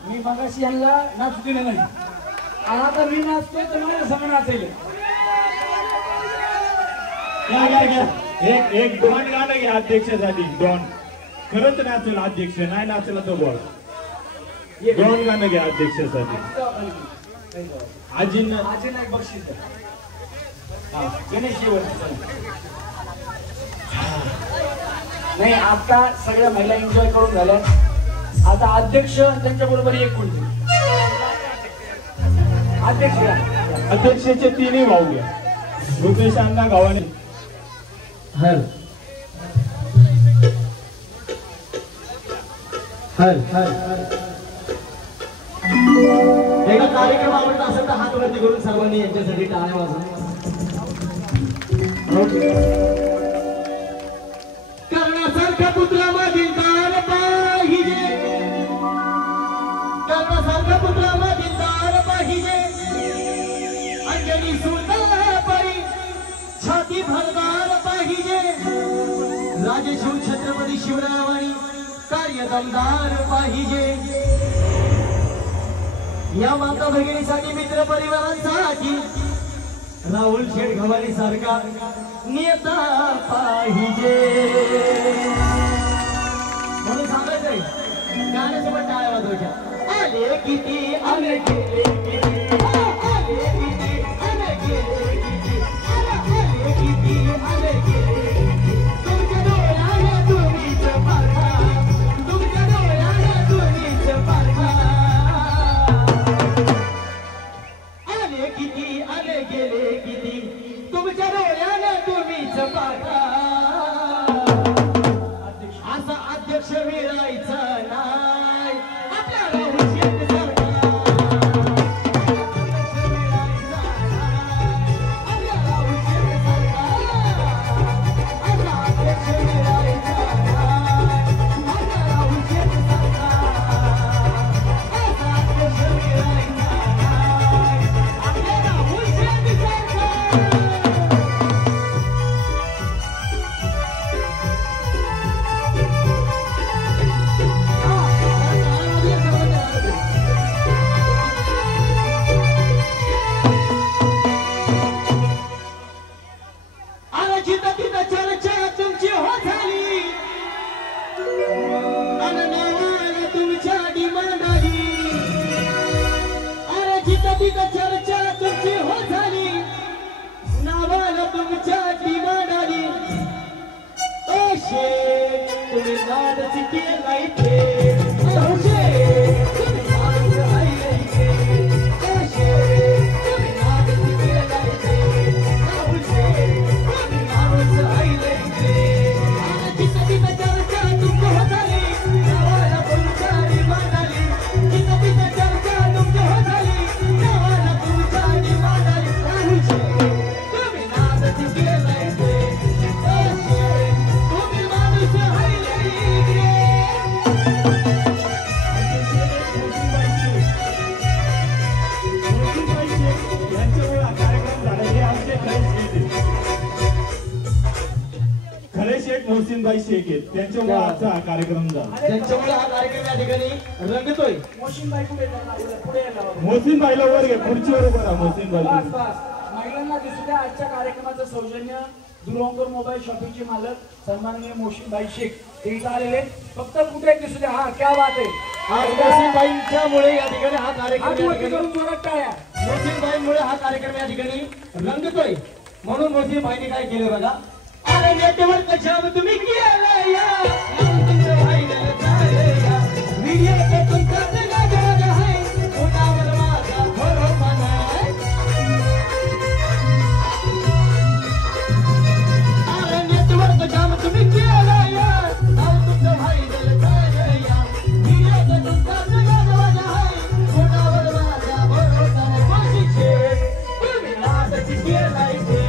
मी मगाशी यांना नाचू दिलं नाही. आता मी नाचतोय तर मला समोर नाचेल. एक डॉन गाणं घ्या अध्यक्षासाठी. डॉन खरंच नाचेल अध्यक्ष, नाही नाचेल तर बोल. डॉन गाणं घ्या अध्यक्षासाठी. आजींना एक बक्षीस गणेश नाही. आता सगळ्या महिला एन्जॉय करून झाल्या. आता अध्यक्ष त्यांच्या बरोबर एक कोणते अध्यक्षाचे तिन्ही भाऊ घ्या. रुपेश अण्णा गावाने. हर हर हर एका कार्यक्रम आवडत असेल तर हात वरती करून सर्वांनी यांच्यासाठी टाळ्या वाजवा. कर्णासारख्या पुत्रामधील दार पाहिजे, कर्णासारख्या पुत्रामधील दार पाहिजे. अंजनी सुंदर परी छाती भरदार पाहिजे. राजशिव छत्रपती शिवरायांनी कार्य दमदार पाहिजे. या माता भगिनीसाठी, मित्र परिवारांसाठी राहुल शेठ गव्हाणी सारखा नेता पाहिजे. म्हणून सांगायचंय गाण्यासोबत टाळ्या वाजवायच्या. आले किती आले गेले किती, आले किती आले गेले किती, आले किती आले गेले किती. तुमच्या डोळ्याने तुम्हीच पारखा, तुमच्या डोळ्याने तुम्हीच पारखा. आले किती आले गेले किती, तुमच्या डोळ्याने तुम्हीच पारखा. असा अध्यक्ष मिळायचा नाही आपल्या राहुल शेठ सारखा. मोहसिनबाई शेख आहेत, त्यांच्यामुळे आजचा हा कार्यक्रम झाला. त्यांच्यामुळे हा कार्यक्रम या ठिकाणी रंगतोय. मोशीनबाई पुढे या. मोहसिनबाईला वर घ्या, खुर्चीवर उभं राहा मोहसिनबाई. बस बस महिलांना दिसू द्या. आजच्या कार्यक्रमाचं सौजन्य दुरवंकर मोबाईल शॉपिंगचे मालक सन्माननीय मोशीनबाई शेख ते इथं आलेले. फक्त कुठे दिसू द्या. हा क्या बात आहे. आज मोहसिनबाईंच्यामुळे या ठिकाणी हा कार्यक्रम हात वरती करून जोरात टाळ्या. मोहसिनबाईंमुळे हा कार्यक्रम या ठिकाणी रंगतोय. म्हणून मोहसिनबाईंनी काय केलं बघा. अरे नेटवर्क जाम तुम्ही केलं या, तुमचं व्हायरल झालं या, व्हिडिओ तुमचाच गाजर आहे, कोणावर माझा भरोसा नाही. अरे नेटवर्क जाम तुम्ही केलं या, तुमचं व्हायरल झालं या, व्हिडिओ तुमचाच गाजर आहे, कोणावर माझा भरोसा नाही. कोशिशे तुम्ही आजच केलायचे,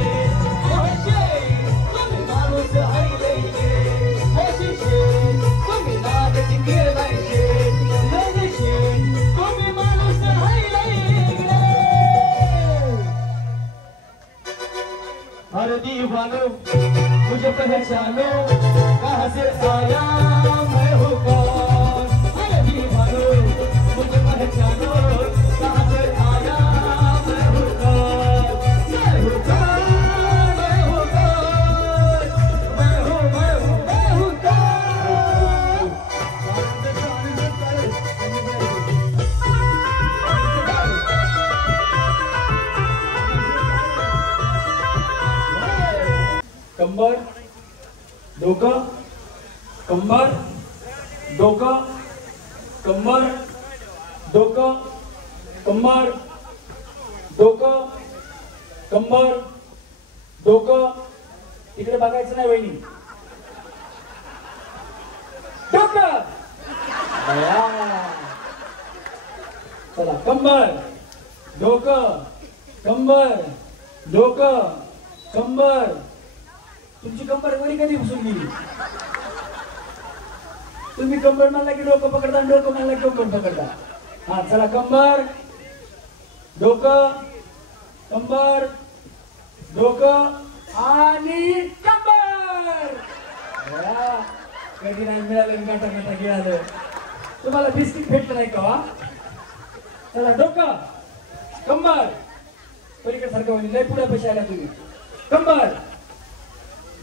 अरे दीवानो मुझे पहचानो, कहाँ से आया मैं हूँ कौन. अरे दीवानो मुझे पहचानो, कहाँ से आया मैं हूँ कौन. मैं हूँ कौन, मैं हूँ कौन, मैं हूँ मैं हूँ मैं हूँ कौन. कंबर डोकं, कंबर डोकं, कंबर डोकं, कंबर डोकं, कंबर डोकं. तिकडे बघायचं नाही वहिनी. डोकं बया. चला कंबर डोकं, कंबर डोकं, कंबर. तुमची कंबर वरी कधी घुसून गेली. तुम्ही कंबर म्हणला की डोकं पकडता, डोकं म्हणला की कंबर पकडता. हा चला कंबर डोकं, कंबर डोकं आणि कंबर. कधी नाही मिळालं, गाठा गाठा गिळालं. तुम्हाला बिस्किट भेटलं नाही का. चला डोकं, कंबर, पलीकडे सारखं लय पुढे पैसे आला तुम्ही. कंबर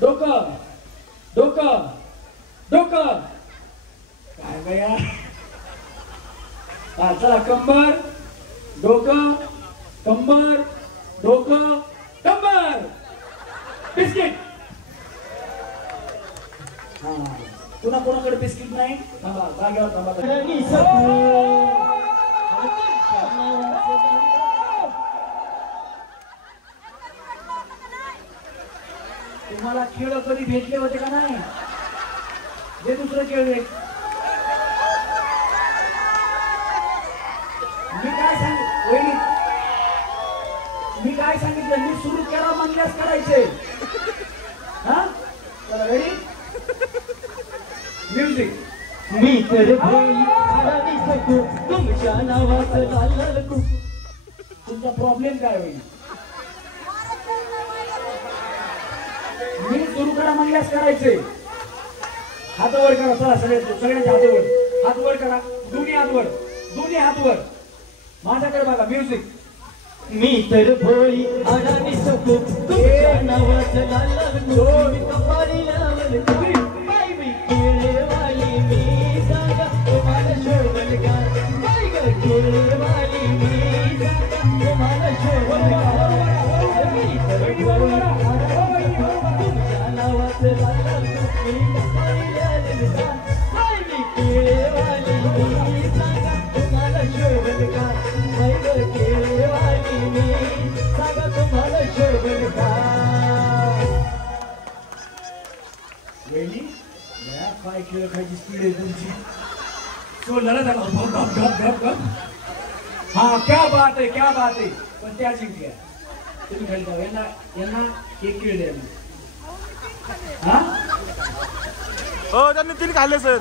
डोकं, डोकं डोकं. काय बया. हा चला कंबर डोकं, कंबर डोकं, कंबर. बिस्किट. हा पुन्हा कोणाकडे बिस्किट नाही. थांबा जागेवर थांबा. तुम्हाला खेळ कधी भेटले होते का नाही. जे दुसरं खेळ. मी काय सांगितलं, मी सुरू करा म्हणल्यास करायचे. हा चला रेडी. म्युझिक. मी तर सकू तुमच्या नावाचं लाल. तुमचा प्रॉब्लेम काय होईल. मी सुरू करा म्हणल्यास करायचे. हात वर करा. चला सगळ्यांच्या हात वर. हात वर करा. दोन्ही हात वर, दोन्ही हात वर. माझ्याकडे बघा. म्युझिक. मी तर भोळी अडाणी सकू तुमच्या नावाचं लाल. कपाळी लावल बाई मी केळेवाली. मी सांगा तुम्हाला शोभल का. बाई ग केळेवाली. मी सांगा तुम्हाला शोभल का. मी तर भोळी तुमच्या नावाचं लाल. मी कपाळी लावल का. बाई मी केळेवाली. मी सांगा तुम्हाला शोभल का. बाई ग केळेवाली. मी सांगा तुम्हाला शोभल का. वेळी काय खेळ खायची स्पीड आहे तुमची. सोडलं त्याला. गप गप गप गप. हा क्या बात आहे, क्या बात आहे. पण त्या जिंकल्या. तुम्ही खाली जाऊ. यांना एक खेळ द्या. हा हो त्यांनी 3 खाल्ले सर.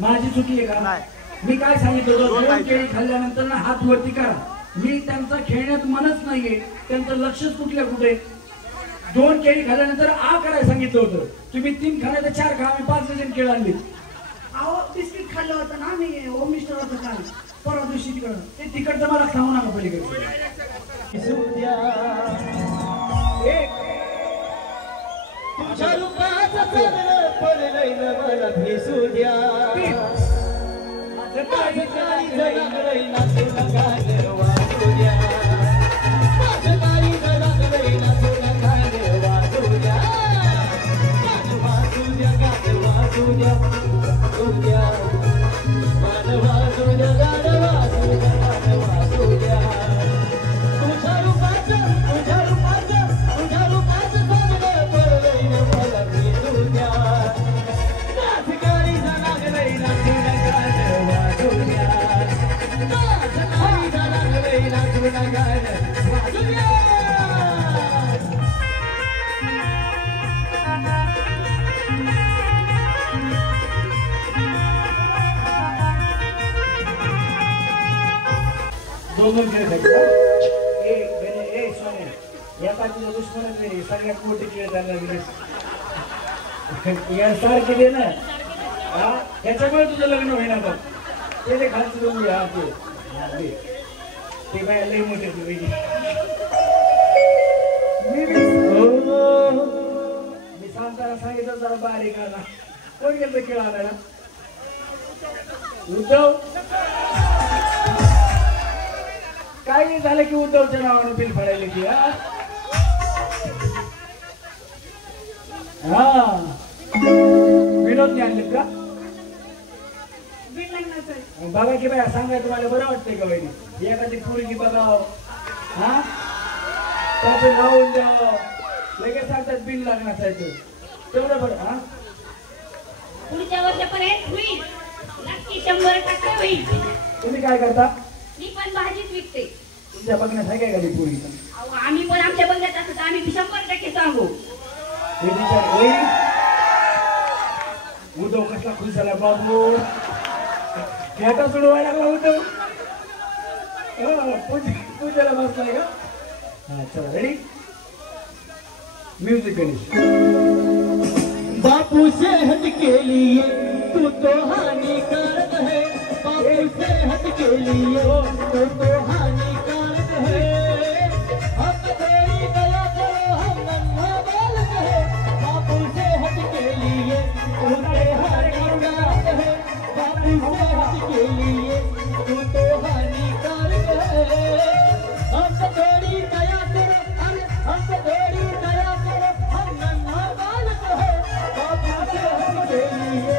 माझी चुकी आहे का. मी काय सांगितलं होतं, केळी खाल्ल्यानंतर ना हात वरती करा. मी त्यांचा खेळण्यात मनच नाहीये. त्यांचं लक्षच कुठल्या कुठे. 2 केळी खाल्ल्यानंतर आ करायला सांगितलं होतं. तुम्ही 3 खाल्ले तर 4 खा. आम्ही 5 डझन केळं आणली. अहो बिस्किट खाल्लं होतं ना मी होम मिस्टर होतं काल परवा दिवशी तिकडं ते तिकडचं मला सांगू नका पलीकडे. तुझ्या रूपाचं चांदणं पडलंय न मला भेसू द्या. माझं काही लागलंय ना तुला गाणं वाजू द्या. माझं काही लागलंय ना तुला गाणं वाजू द्या. गाणं वाजू द्या, गाणं वाजू द्या, वाजू द्या. गाणं वाजू द्या, गाणं वाजू द्या, गाणं वाजू द्या. तुझ्या रूपाचं चांदणं पडलंय न मला भेसू द्या. माझं काही लागलंय ना तुला गाणं वाजू द्या. माझं काही लागलंय ना तुला गाणं वाजू द्या. दोन खेळ एका तुझा दुश्मनच नाही. सगळ्यात मोठी खेळ त्यांना सारखी दे ना. याच्यामुळे तुझं लग्न होईना बघ. ते खालचं दोन हा ते बाय लई मोठे तू मी सांगताना सांगितलं जरा बारीक आला. कोण गेलं खेळ आला ना उद्धव. काही झालं की उद्धवच्या नावानं बिल फाडायला की विनोदने आणलेत का बघा की बाय सांगाय तुम्हाला बरं वाटतंय का वहिनी. एखादी पोरगी बघाव हा त्याचं लावून द्यावं लगेच सांगतात बिल लागणार आहे तेवढं बरं. हा पुढच्या वर्षापर्यंत होईल नक्की 100% होईल. तुम्ही काय करता. मी पण भाजीच विकते. तुमच्या बघण्यात आहे काय गाडी पोरी. आम्ही पण आमच्या बघण्यात असतो तर आम्ही 100% सांगू. उद्धव कसला खुश झाला बाबू. खेटा सोडवायला लागला उद्धव. पूजेला बसलाय का. हा चला रेडी म्युझिक गणेश. बापू सेहत के लिए तू तो हानिकारक है. बापू सेहत के लिए तू तो हानिकारक है. हम तेरी दया करो हम नन्हा बालक है. बापू सेहत के लिए तू तो हानिकारक है. बापू सेहत के लिए तू तो हानिकारक है. हम तेरी दया करो, अरे हम तेरी दया करो हम नन्हा बालक है. बापू सेहत के लिए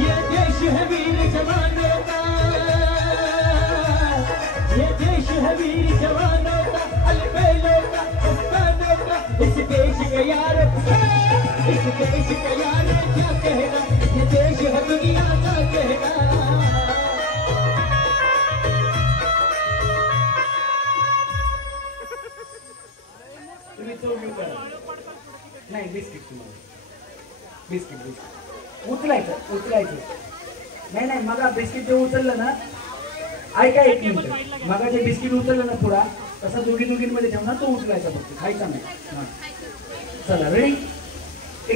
ये देश है वीर जवानों का. ये देश है वीर जवानों का, अलबेलों का, उस्तानों का. इस देश के यार, इस देश के यार क्या कहना. ये देश है दुनिया का कहना. तुम्ही चौकी करा. नाही बिस्किट तुम्हाला बिस्किट उचलायचं. नाही नाही मग बिस्किट जे उचललं ना ऐका 1 मिनिट. मग जे बिस्किट उचललं ना थोडा तसा दोघींमध्ये ठेवणार तो उचलायचा फक्त खायचा नाही. चला रेडी.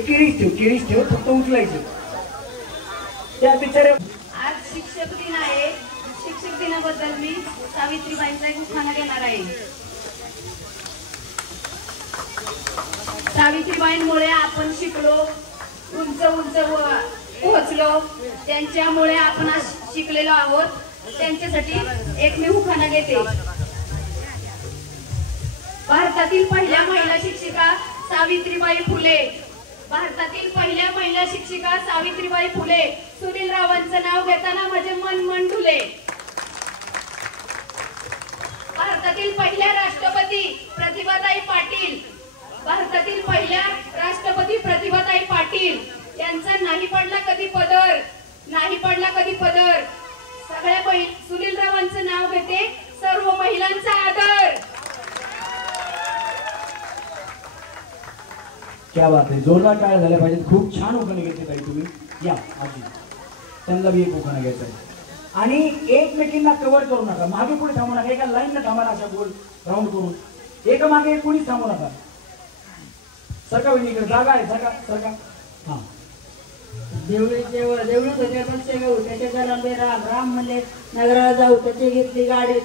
केळीच ठेव फक्त उचलायचं. त्या बिचारे आज शिक्षक दिन आहे. शिक्षक दिनाबद्दल मी सावित्रीबाईंचा एक उखाणा घेणार आहे. सावित्रीबाईंमुळे आपण शिकलो, उंच पोहोचलो. त्यांच्यामुळे आपण आज शिकलेलो आहोत. त्यांच्यासाठी एक मी उखाणा घेते. भारतातील पहिल्या महिला शिक्षिका सावित्रीबाई फुले. भारतातील पहिल्या महिला शिक्षिका सावित्रीबाई फुले. सुनील रावांचं नाव घेताना माझे मन ढुले. भारतातील पहिल्या राष्ट्रपती प्रतिभाताई पाटील. भारतातील पहिल्या राष्ट्रपती प्रतिभाताई पाटील यांचा नाही पडला कधी पदर, नाही पडला कधी पदर. सगळ्या सुनील रावांचं नाव घेते. सर्व महिलांचा आदर. क्या बात आहे. जोरदार टाळ्या झाल्या पाहिजेत. खूप छान उखाणे घेतले ताई तुम्ही. या आजी त्यांना बी एक उखाणा घ्यायचा आहे. आणि एकमेकींना कव्हर करू नका, मागे पुढे थांबू नका, एका लाईन न थांबा अशा गोल राऊंड करून एका मागे एक कोणीच थांबू नका. सरका वहिनीकडे जागा आहे, जागा सरका. हा देवळी होते पक्षे घेऊ त्याच्या जलंबे राम म्हणले नगराला जाऊ त्याची घेतली गाडी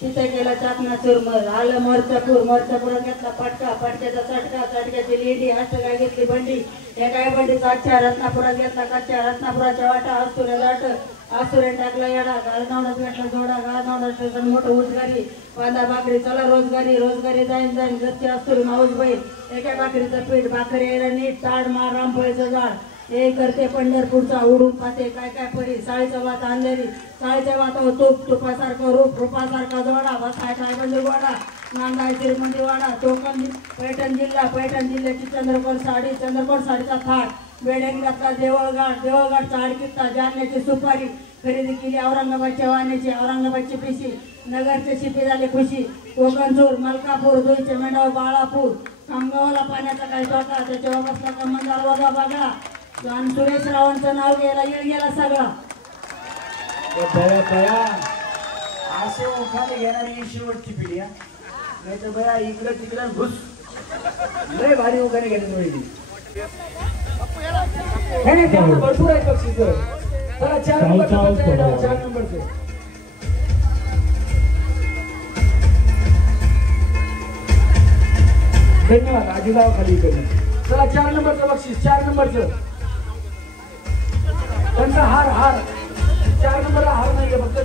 तिथं केला चाकणा चुरमर आलं मोर्चापुरात घेतला पटका पटक्याचा चटक्याची लेडी हस्तगाय घेतली बंडी एका बंडीचा अच्छा रत्नापुरात घेतला कच्च्या रत्नापुराच्या वाटा आसुरे टाकला येडा गाळनावडात भेटला जोडा गाळनावडा मोठं उजगारी बांधा भाकरी चला रोजगारी जाईन घरची असुरी माऊस बैल एका भाकरीचं पीठ भाकरी यायला नीट ताड मार रामफळीचं झाड हे करते पंढरपूरचा उडून पाते काय परी साळीचा वात अंधेरी साळीच्या वातावर तुपासारखं रूपासारखा जोडा बसाय काय गोडा नांदाय श्रीमंदी वाडा टोकन पैठण जिल्ह्याची चंद्रकोर साडीचा थाट बेड्याने घातला देवळघाटचा अडकित्ता जालन्याची सुपारी खरेदी केली औरंगाबादच्या वाहनाची औरंगाबादची पिशी नगरचे शिपी झाले खुशी कोकणचूर मलकापूर धुळचे मेंढाव बाळापूर खामगावला पाण्याचा काही तोटा त्याच्या बसला कमंदार वजा बागळा आणि सुरेश रावणचं नाव घ्यायला गेला सगळा. असे उखाणे घेणारी शेवटची पिढी नाही तर बया इकडं तिकडं घुस लय भारी उखाणे घेते वहिनी. भरपूर आहे बक्षीस. चला 4 नंबरचं धन्यवाद आजीराव खाली करून. चला 4 नंबरचं बक्षीस 4 नंबरचं त्यांचा हार 4 नंबरला हार नाही फक्त.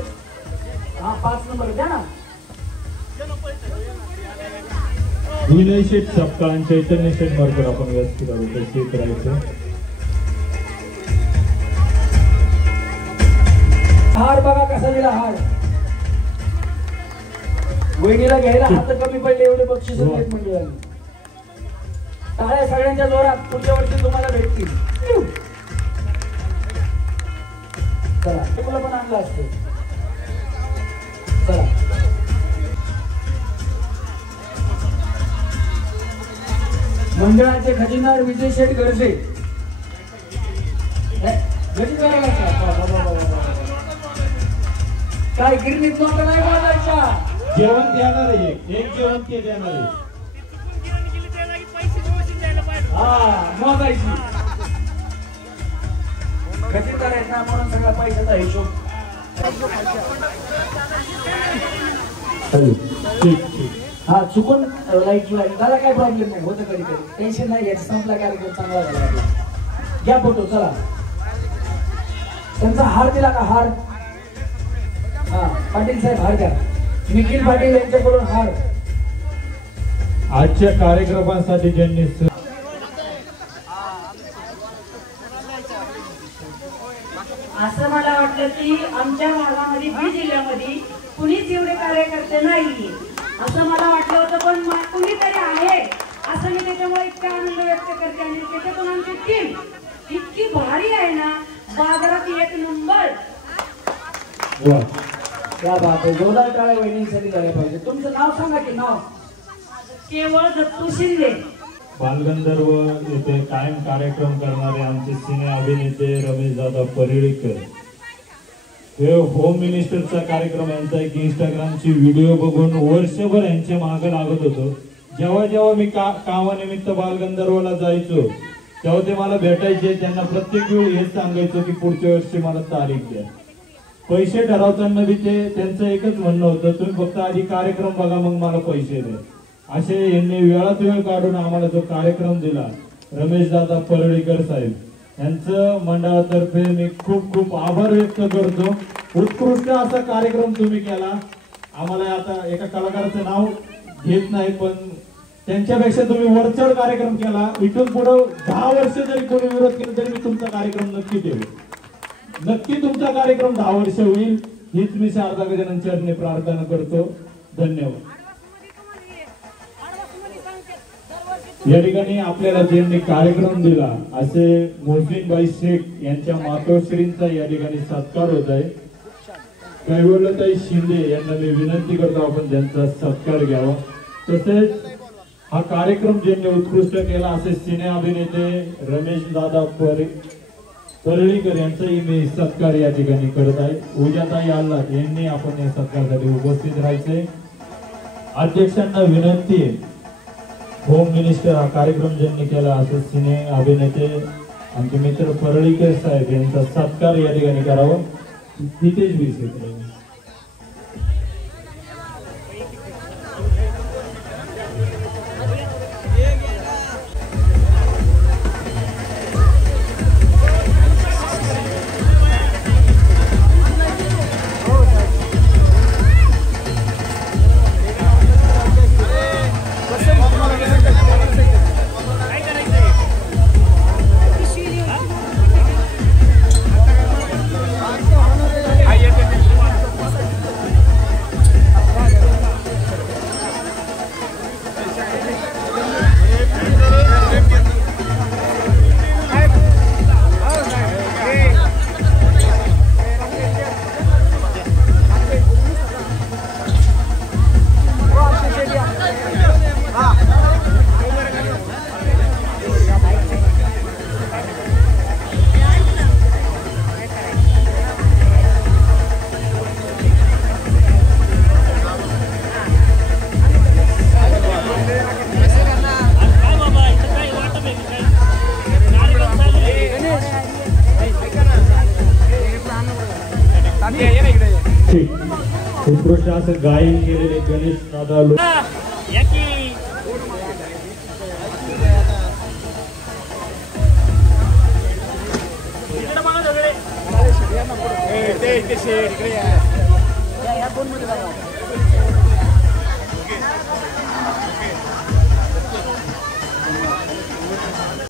हा 5 नंबर द्या ना. विनय शेठ सपकाळ आणि चैतन्य शेठ मार्फत आपण व्यवस्थित राहायचं. हार बघा कसा दिला हार. वहिनीला घ्यायला हात कमी पडले एवढे बक्षीस देत मंडळाने. टाळ्या सगळ्यांच्या जोरात पुढच्या वर्षी तुम्हाला भेटतील. चला तुम्हाला पण आणलं असतं. चला मंडळाचे खजिनदार विजय शेठ गरजे. काय गिरणीत नव्हतं नाही बोलायचा. जेवण देणार आहे एक जेवण ते देणार आहे. हा मोजायची खजिनदार आहेत ना म्हणून सगळा पैशाचा हिशोब. हा चुकून लाईट त्याला काय प्रॉब्लेम नाही होतं कधी टेन्शन नाही घ्यायचं. संपला कार्यक्रम चांगला झाला. घ्या फोटो चला. त्यांचा हार दिला का हार. हा पाटील साहेब हार द्या. निखिल पाटील यांच्याकडून हार. आजच्या कार्यक्रमासाठी ज्यांनी असं मला वाटलं की आमच्या भागामध्ये बीड जिल्ह्यामध्ये कुणीच एवढे कार्यकर्ते नाहीये असं मला वाटलं होतं. पण कुणीतरी आहे असं मी त्याच्यामुळे इतका आनंद व्यक्त करते. आणि त्याच्यातून आमची टीम इतकी भारी आहे ना बाजारात 1 नंबर. या बाप जोरदार टाळ्या वहिनींसाठी झाल्या पाहिजे. तुमचं नाव सांगा की नाव. केवळ दत्तू शिंदे. बालगंधर्व येथे कायम कार्यक्रम करणारे आमचे सिने अभिनेते रमेश दादा परेळकर हे होम मिनिस्टरचा कार्यक्रम यांचा एक इंस्टाग्रामची व्हिडिओ बघून वर्षभर यांच्या मागे लागत होतो. जेव्हा मी कामानिमित्त बालगंधर्वला जायचो तेव्हा ते मला भेटायचे. त्यांना प्रत्येक वेळी हेच सांगायचो की पुढच्या वर्षी मला तारीख द्या. पैसे ठरवताना बी ते त्यांचं एकच म्हणणं होतं तुम्ही फक्त आधी कार्यक्रम बघा मग मला पैसे द्या. असे यांनी वेळात वेळ काढून आम्हाला जो कार्यक्रम दिला रमेश दादा परेळकर साहेब यांचं मंडळातर्फे मी खूप आभार व्यक्त करतो. उत्कृष्ट असा कार्यक्रम तुम्ही केला. आम्हाला आता एका कलाकाराचं नाव घेत नाही पण त्यांच्यापेक्षा तुम्ही वरचढ कार्यक्रम केला. इथून पुढे 10 वर्ष जरी कोणी विरोध केला तरी मी तुमचा कार्यक्रम नक्की ठेवू. नक्की तुमचा कार्यक्रम 10 वर्ष होईल हीच मी शारदा गजानन चरणी प्रार्थना करतो. धन्यवाद. या ठिकाणी आपल्याला ज्यांनी कार्यक्रम दिला असे मोहसिनबाई शेख यांच्या मातोश्रींचा या ठिकाणी सत्कार होत आहे. कैवल्यताई शिंदे यांना मी विनंती करतो आपण त्यांचा सत्कार घ्यावा. तसेच हा कार्यक्रम ज्यांनी उत्कृष्ट केला असे सिने अभिनेते रमेश दादा परळीकर यांचाही मी सत्कार या ठिकाणी करत आहे. उजाताई आल्हाद यांनी आपण या सत्कारासाठी उपस्थित राहायचे. अध्यक्षांना विनंती आहे, होम मिनिस्टर हा कार्यक्रम ज्यांनी केला असं सिने अभिनेते आमचे मित्र परळीकर साहेब यांचा सत्कार या ठिकाणी करावा. तिथेच विषय उत्कृष्ट असं गायन केलेले गणेश नादालू शेड